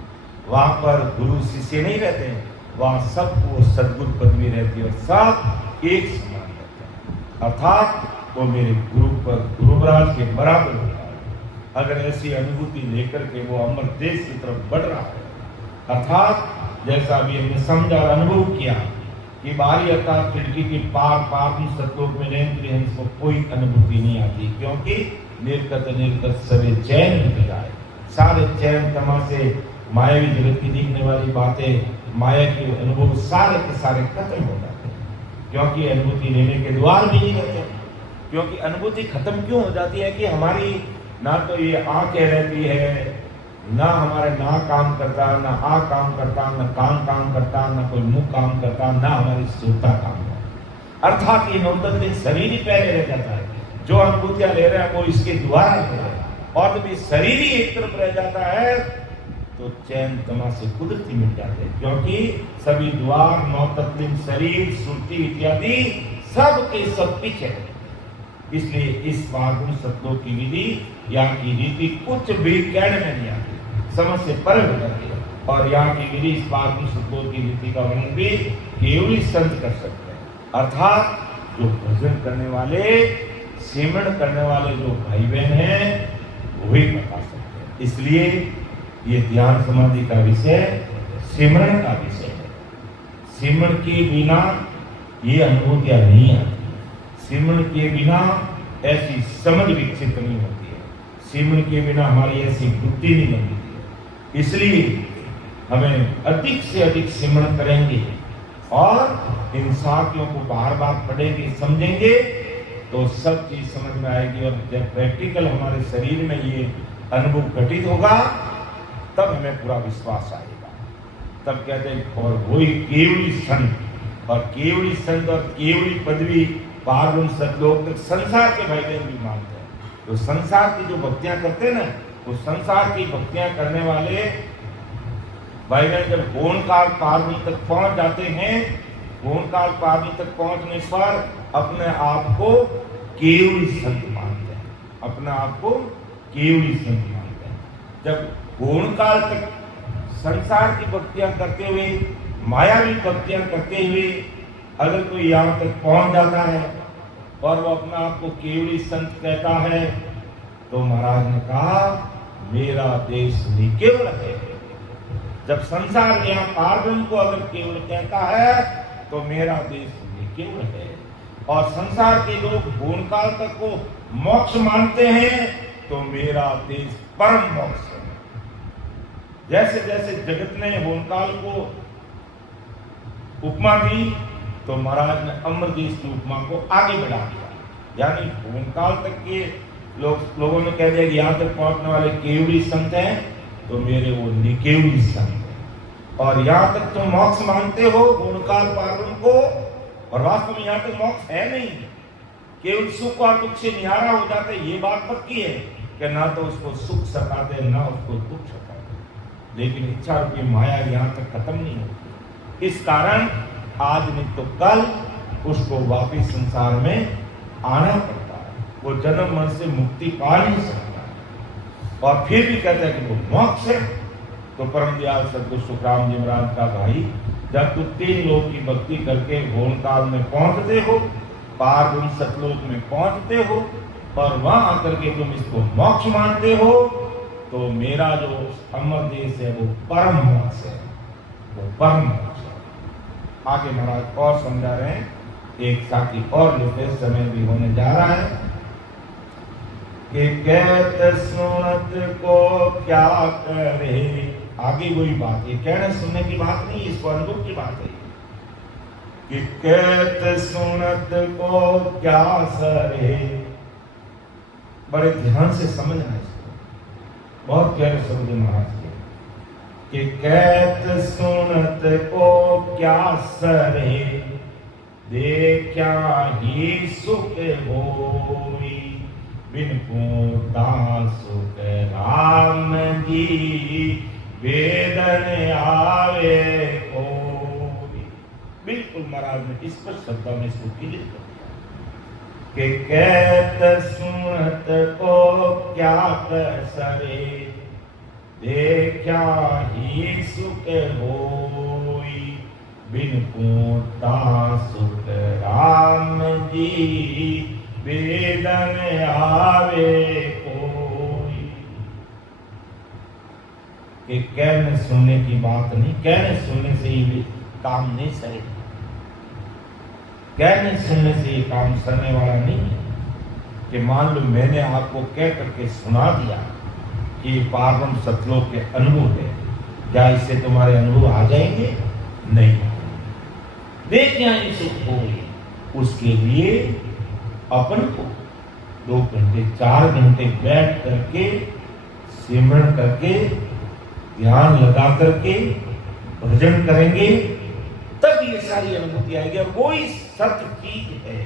वहां पर गुरु शिष्य नहीं रहते हैं, वहां सबको सदगुरु पदवी रहती है और सब एक समान रहते हैं। अर्थात वो मेरे गुरु पर गुरु महाराज के बराबर होता है। अगर ऐसी अनुभूति लेकर के वो अमर देश की तरफ बढ़ रहा है, अर्थात जैसा अभी हमने समझा और अनुभव किया कि बारी अर्थात खिड़की के पार पार सतलोक में रहने के इसको कोई अनुभूति नहीं आती, क्योंकि निर्गत निर्गत सभी चैन निकल जाए। सारे चैन तमाशे, मायावी जगत की दिखने वाली बातें, माया के अनुभव सारे के सारे खत्म हो जाते हैं, क्योंकि अनुभूति लेने के द्वार भी नहीं रहते। क्योंकि अनुभूति खत्म क्यों हो जाती है कि हमारी ना तो ये आंखें रहती है, ना हमारे ना काम करता, ना आ काम करता, ना काम करता, ना कोई मुंह काम करता, ना हमारी सुरता काम करता। अर्थात ये नौतन दिन शरीर ही पहले रह जाता है। जो अनुभूतियां ले रहे हैं वो इसके द्वारा ले रहे हैं, और जब ये शरीर ही एक तरफ रह जाता है तो चैन तमाशे कुदरती मिल जाते हैं, क्योंकि सभी द्वार नौतत्लिंग शरीर सुरती इत्यादि सब के सब पीछे है। इसलिए इस पावन सतलोक की विधि यहाँ की रीति कुछ भी कहने में नहीं आती, समझ से परे हो जाती है। और यहाँ की विधि इस पावन सतलोक की रीति का वर्णन भी केवल संत कर सकते हैं। अर्थात जो भजन करने वाले सिमरण करने वाले जो भाई बहन हैं वही बता सकते हैं। इसलिए ये ध्यान समाधि का विषय सिमरण का विषय है। सिमरण के बिना ये अनुभूतियां नहीं आती। सिमरण के बिना ऐसी समझ विकसित नहीं होती है। सिमरण के बिना हमारी ऐसी बुद्धि नहीं बनती है। इसलिए हमें अधिक से अधिक सिमरण करेंगे और इन साथियों को बार बार पढ़ेंगे, समझेंगे तो सब चीज समझ में आएगी। और जब प्रैक्टिकल हमारे शरीर में ये अनुभव घटित होगा तब हमें पूरा विश्वास आएगा। तब कहते हैं और वही केवली संत, और केवली संत और केवली पदवी पार सतलोक तक संसार के भाई बहन भी मानते हैं। तो संसार की जो भक्तियां करते हैं ना, वो संसार की भक्तियां करने वाले भाई बहन जब गौण काल पारमी तक पहुंच जाते हैं, गौण काल पारमी तक पहुंचने पर अपने आप को केवली संत मानते हैं। अपने आप को केवली संत मानते हैं। जब गौण काल तक संसार की भक्तियां करते हुए, मायावी भक्तियां करते हुए अगर कोई यहाँ तक पहुंच जाता है और वो अपने आप को केवली संत कहता है, तो महाराज ने कहा मेरा देश निकेवल है। जब संसार यहाँ पारब्रह्म को अगर केवल कहता है तो मेरा देश निकेवल है। और संसार के लोग गौण काल तक को मोक्ष मानते हैं तो मेरा देश परम मोक्ष है। जैसे जैसे जगत ने गौण काल को उपमा दी तो महाराज ने अमर देश की उपमा को आगे बढ़ा दिया। यानी गौण काल तक के लोगों ने कह दिया कि यहाँ तक पहुंचने वाले केवली संत हैं तो मेरे वो निकेवली संत हैं। और यहाँ तक तुम मोक्ष मानते हो गौण काल पारब्रह्म को, और वास्तव में यहाँ तक मोक्ष है नहीं, केवल सुख और दुख से निहारा हो जाते। ये बात पक्की है कि ना तो उसको सुख सताते ना उसको दुख सताते, लेकिन इच्छा रूपी माया यहाँ तक खत्म नहीं होती। इस कारण आज नहीं तो कल उसको वापिस संसार में आना पड़ता है। वो जन्म मरण से मुक्ति पा नहीं सकता। और फिर भी कहते हैं कि वो मोक्ष है। तो परम दयाल सद्गुरु सुखराम जी महाराज का भाई, जब तुम 3 लोक की भक्ति करके गौण काल में पहुंचते हो, पारब्रह्म सतलोक में पहुंचते हो और वहां आकर के तुम इसको मोक्ष मानते हो, तो मेरा जो अमर देश है वो परम मोक्ष है, वो परम मोक्ष है। आगे महाराज और समझा रहे हैं। एक साथी और लेते, समय भी होने जा रहा है कि कहत सुनत को क्या करे। आगे वही बात, ये कहने सुनने की बात नहीं, इसको अनुभव की बात है कि कहत सुनत को क्या सरे। बड़े ध्यान से समझना इसको, बहुत गहरे शब्द महाराज के कि कहत सुनत को क्या सरे, देखा ही सुख होई, बिन पूता सुख राम जी, वेदन आवे कोई। बिल्कुल महाराज ने इस पर शब्दों में इसको क्लियर कर दिया कि कहत सुनत को क्या कसरे, देखा ही सुख होई, बिन पूता सुख राम जी, वेदन आवे कोई। कि कहने सुनने की बात नहीं, कहने सुनने से ही काम नहीं सरेगा। कहने सुनने से ये काम सरने वाला नहीं है कि मान लो मैंने आपको कह करके सुना दिया कि पारब्रह्म सतलोक के अनुभव है, क्या इससे तुम्हारे अनुभव आ जाएंगे? नहीं। देखिए सुख हो, उसके लिए अपन को 2 घंटे 4 घंटे बैठ करके सिमरण करके ध्यान लगा करके भजन करेंगे, तब ये सारी अनुभूति आएगी। और वो ही सत्य चीज है,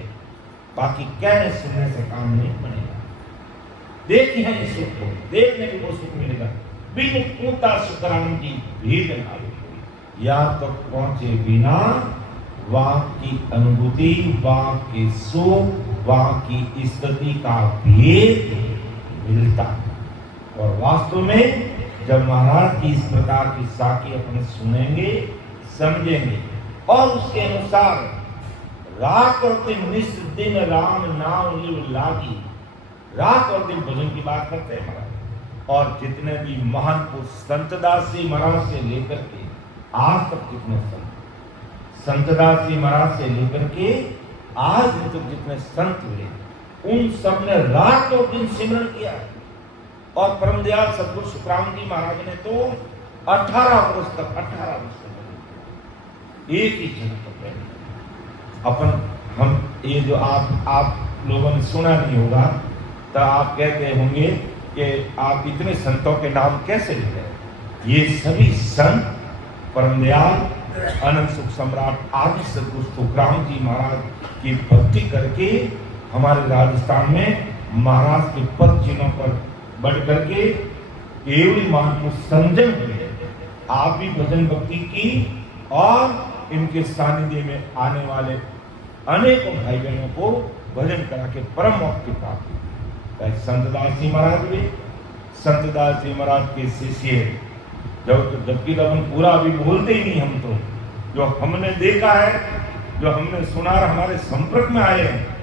बाकी कहने सुनने से काम नहीं बनेगा। देखिए सुख को, देखने को सुख मिलेगा। बिन पूता सुखराम जी भेद ना, यहाँ तक पहुंचे बिना वहां की अनुभूति, वहां के सुख, वहां की स्थिति का भेद मिलता। और वास्तव में जब महाराज की इस प्रकार की साखी अपन सुनेंगे, समझेंगे और उसके अनुसार रात और दिन निस दिन राम नाम लिव लागी। रात और दिन भजन की बात करते हैं महाराज। और जितने भी महान पुरुष संतदास जी महाराज से लेकर के आज तक जितने संतदास जी महाराज से लेकर के आज तक जितने संत हुए, उन सब ने रात और दिन सिमरन किया। और परम दयाल सदगुरु सुखराम जी महाराज ने तो 18 वर्ष तक एक ही जगह पर बैठे। अपन हम ये जो आप लोगों ने सुना नहीं होगा तो आप कहते होंगे कि आप इतने संतों के नाम कैसे ले रहे। ये सभी संत परम दयाल अनंत सुख सम्राट आदि सदगुरु सुखराम जी महाराज की भक्ति करके हमारे राजस्थान में महाराज के पद चिन्हों पर बढ़ करके केवल मान को संजम हुए। आप भी भजन भक्ति की और इनके सानिध्य में आने वाले अनेकों भाई बहनों को भजन करा के परम मोक्ष की प्राप्ति। संतदास जी महाराज हुए, संतदास जी महाराज के शिष्य जबकि तो हम पूरा अभी बोलते ही नहीं। हम तो जो हमने देखा है, जो हमने सुना, हमारे संपर्क में आए हैं,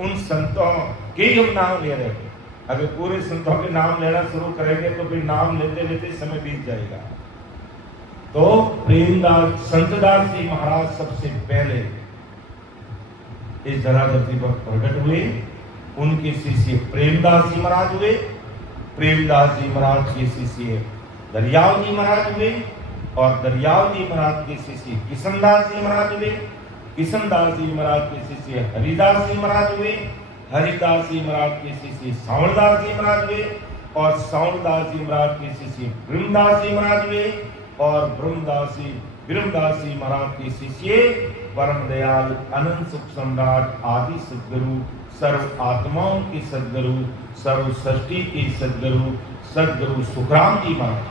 उन संतों के ही हम नाम ले रहे हैं। अगर पूरे संतों के नाम लेना शुरू करेंगे तो फिर नाम लेते लेते समय बीत जाएगा। तो प्रेमदास संतदास जी महाराज सबसे पहले इस धराधरती पर प्रकट हुए। उनके शिष्य प्रेमदास जी महाराज हुए। प्रेमदास जी महाराज के शिष्य दरियाव जी महाराज हुए और दरियाव जी महाराज के शिष्य किशनदास जी महाराज हुए। किशनदास जी महाराज के शिष्य हरिदास जी महाराज हुए। हरिदास जी महाराज के शिष्य सावणदास जी महाराज हुए और सावणदास जी महाराज के शिष्य ब्रह्मदास जी महाराज हुए और ब्रह्मदास जी महाराज के शिष्य परम दयाल अनंत सुख सम्राट आदि सदगुरु सर्व आत्माओं के सदगुरु सर्व सृष्टि के सदगुरु सुखराम जी महाराज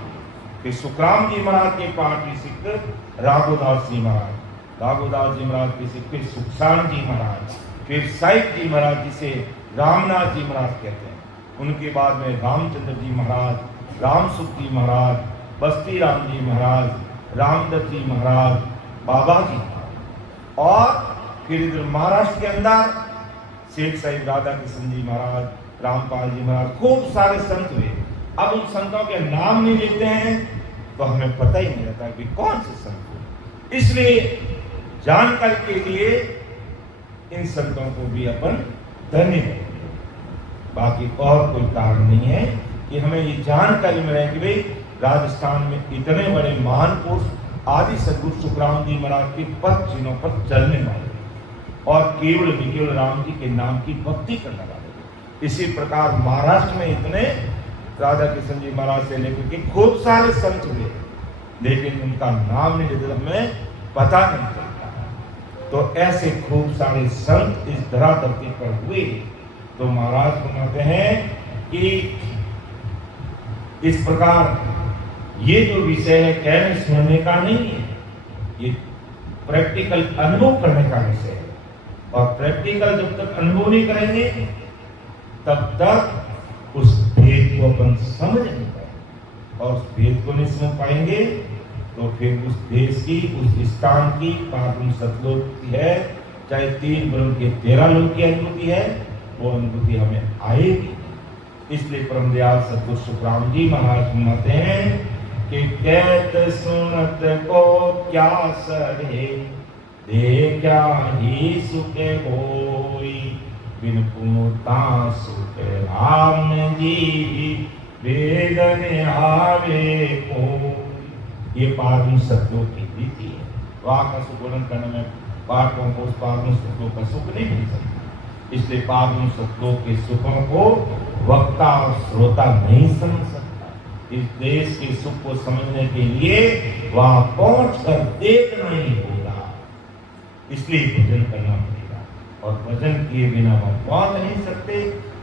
के सुखराम जी महाराज के पाठ सिख राघोदास जी महाराज, राघोदास जी महाराज के सिख फिर सुखसान जी महाराज, फिर साहिब जी महाराज जिसे रामनाथ जी महाराज कहते हैं। उनके बाद में रामचंद्र जी महाराज, रामसुख जी महाराज, बस्ती राम जी महाराज, रामदत्त जी महाराज, बाबा जी और फिर इधर महाराष्ट्र के अंदर शेख साहिब राधा कृष्ण जी महाराज, रामपाल जी महाराज, खूब सारे संत हुए। अब उन संतों के नाम नहीं लेते हैं तो हमें पता ही नहीं रहता कि कौन से संत हुए। इसलिए जानकारी के लिए इन संतों को भी अपन धन्य करें। बाकी और कोई कारण नहीं है कि हमें ये जानकारी मिले कि भाई राजस्थान में इतने बड़े महान पुरुष आदि सदगुरु सुखराम जी महाराज के पद चिन्हों पर चलने वाले और केवल राम जी के नाम की भक्ति करने वाले। इसी प्रकार महाराष्ट्र में इतने राधा कृष्ण जी महाराज से लेकर के खूब सारे संत हुए, लेकिन उनका नाम नहीं लेते, हमें पता नहीं चलता। तो ऐसे खूब सारे संत इस धराधरती पर हुए। तो महाराज बताते हैं कि इस प्रकार ये जो विषय है कहने सुनने का नहीं है, ये प्रैक्टिकल अनुभव करने का विषय है। और प्रैक्टिकल जब तक अनुभव नहीं करेंगे तब तक उस भेद को अपन समझ नहीं पाएंगे और उस भेद को नहीं समझ पाएंगे तो फिर उस देश की, उस स्थान की पावन सतलोक की है, चाहे 3 ब्रह्म के 13 लोक की अनुभूति है, वो अनुभूति हमें आएगी। इसलिए परम दयाल सतगुरु सुखराम जी महाराज सुनाते हैं कि कहत सुनत को क्या सरे, देखा ही सुख होई, बिन पुमुता सुख राम जी, वेदन आवे को। ये पावन सत्यों की रीति है। वहाँ का सुख वर्णन करने में पाठों को उस पावन सत्यों का सुख नहीं मिल सकता। इसलिए पावन सत्यों के सुखों को वक्ता और श्रोता नहीं समझ सकता। इस देश के सुख को समझने के लिए वहां पहुंचकर देखना ही होगा। इसलिए भजन करना पड़ेगा और भजन किए बिना वहां पहुंच नहीं सकते।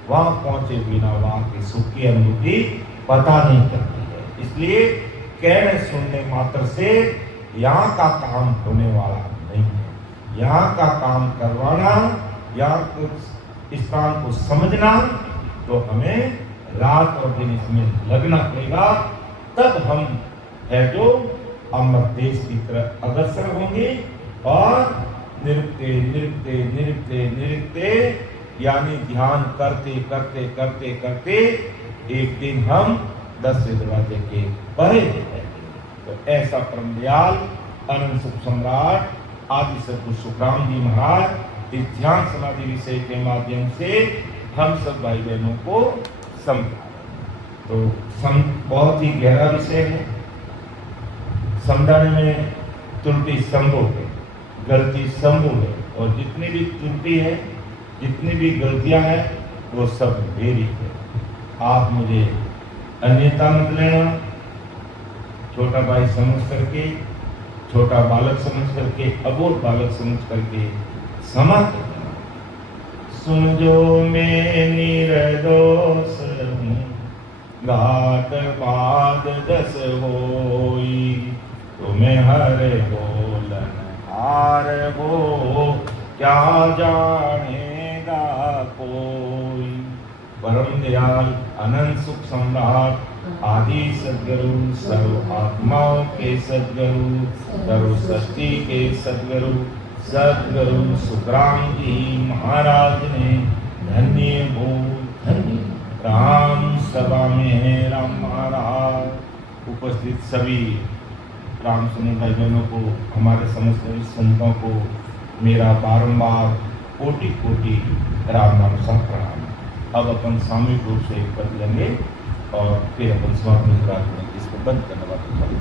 वहां पहुंचे बिना वहां के सुख की अनुभूति पता नहीं चलती है। इसलिए कहने सुनने मात्र से यहाँ का काम होने वाला नहीं है। यहाँ का काम करवाना, यहाँ कुछ इस काम को समझना, तो हमें रात और दिन इसमें लगना पड़ेगा। तब हम है जो अमर देश की तरफ अग्रसर होंगे और निरुक्ते निरुक्ते निरुक्ते निरुक्ते, यानी ध्यान करते करते करते करते एक दिन हम 10वें दरवाजे के परे हो गए। तो ऐसा परम दयाल अनंत सुख सम्राट आदि सद्गुरु सुखराम जी महाराज इस ध्यान समाधि विषय के माध्यम से हम सब भाई बहनों को समझा। तो बहुत ही गहरा विषय है, समझाने में त्रुटि संभव है, गलती संभव है, और जितनी भी त्रुटि है, जितनी भी गलतियां हैं, वो सब मेरी है। आप मुझे अन्यथा मत लेना, छोटा भाई समझ करके, छोटा बालक समझ करके, अबोध बालक समझ करके क्षमा करना। सुन जो मैं निर्दोष हूँ, घाट बाद 10 होई, तुम्हें हर बोलन हार हो, क्या जानेगा कोई। परम दयाल अनंत सुख सम्राट आदि सद्गुरु, सर्व आत्माओं के सद्गुरु, सर्व सृष्टि के सद्गुरु, सद्गुरु सुखराम जी महाराज ने धन्य बोल धन्य राम सभा में है राम महाराज। उपस्थित सभी राम समूह भाई बहनों को, हमारे समस्त संतों को मेरा बारंबार कोटि कोटि राम नाम सा प्रणाम। अब अपन सामूहिक रूप से एक पद लेंगे और फिर अपन स्वामी इसको बंद करने वाले।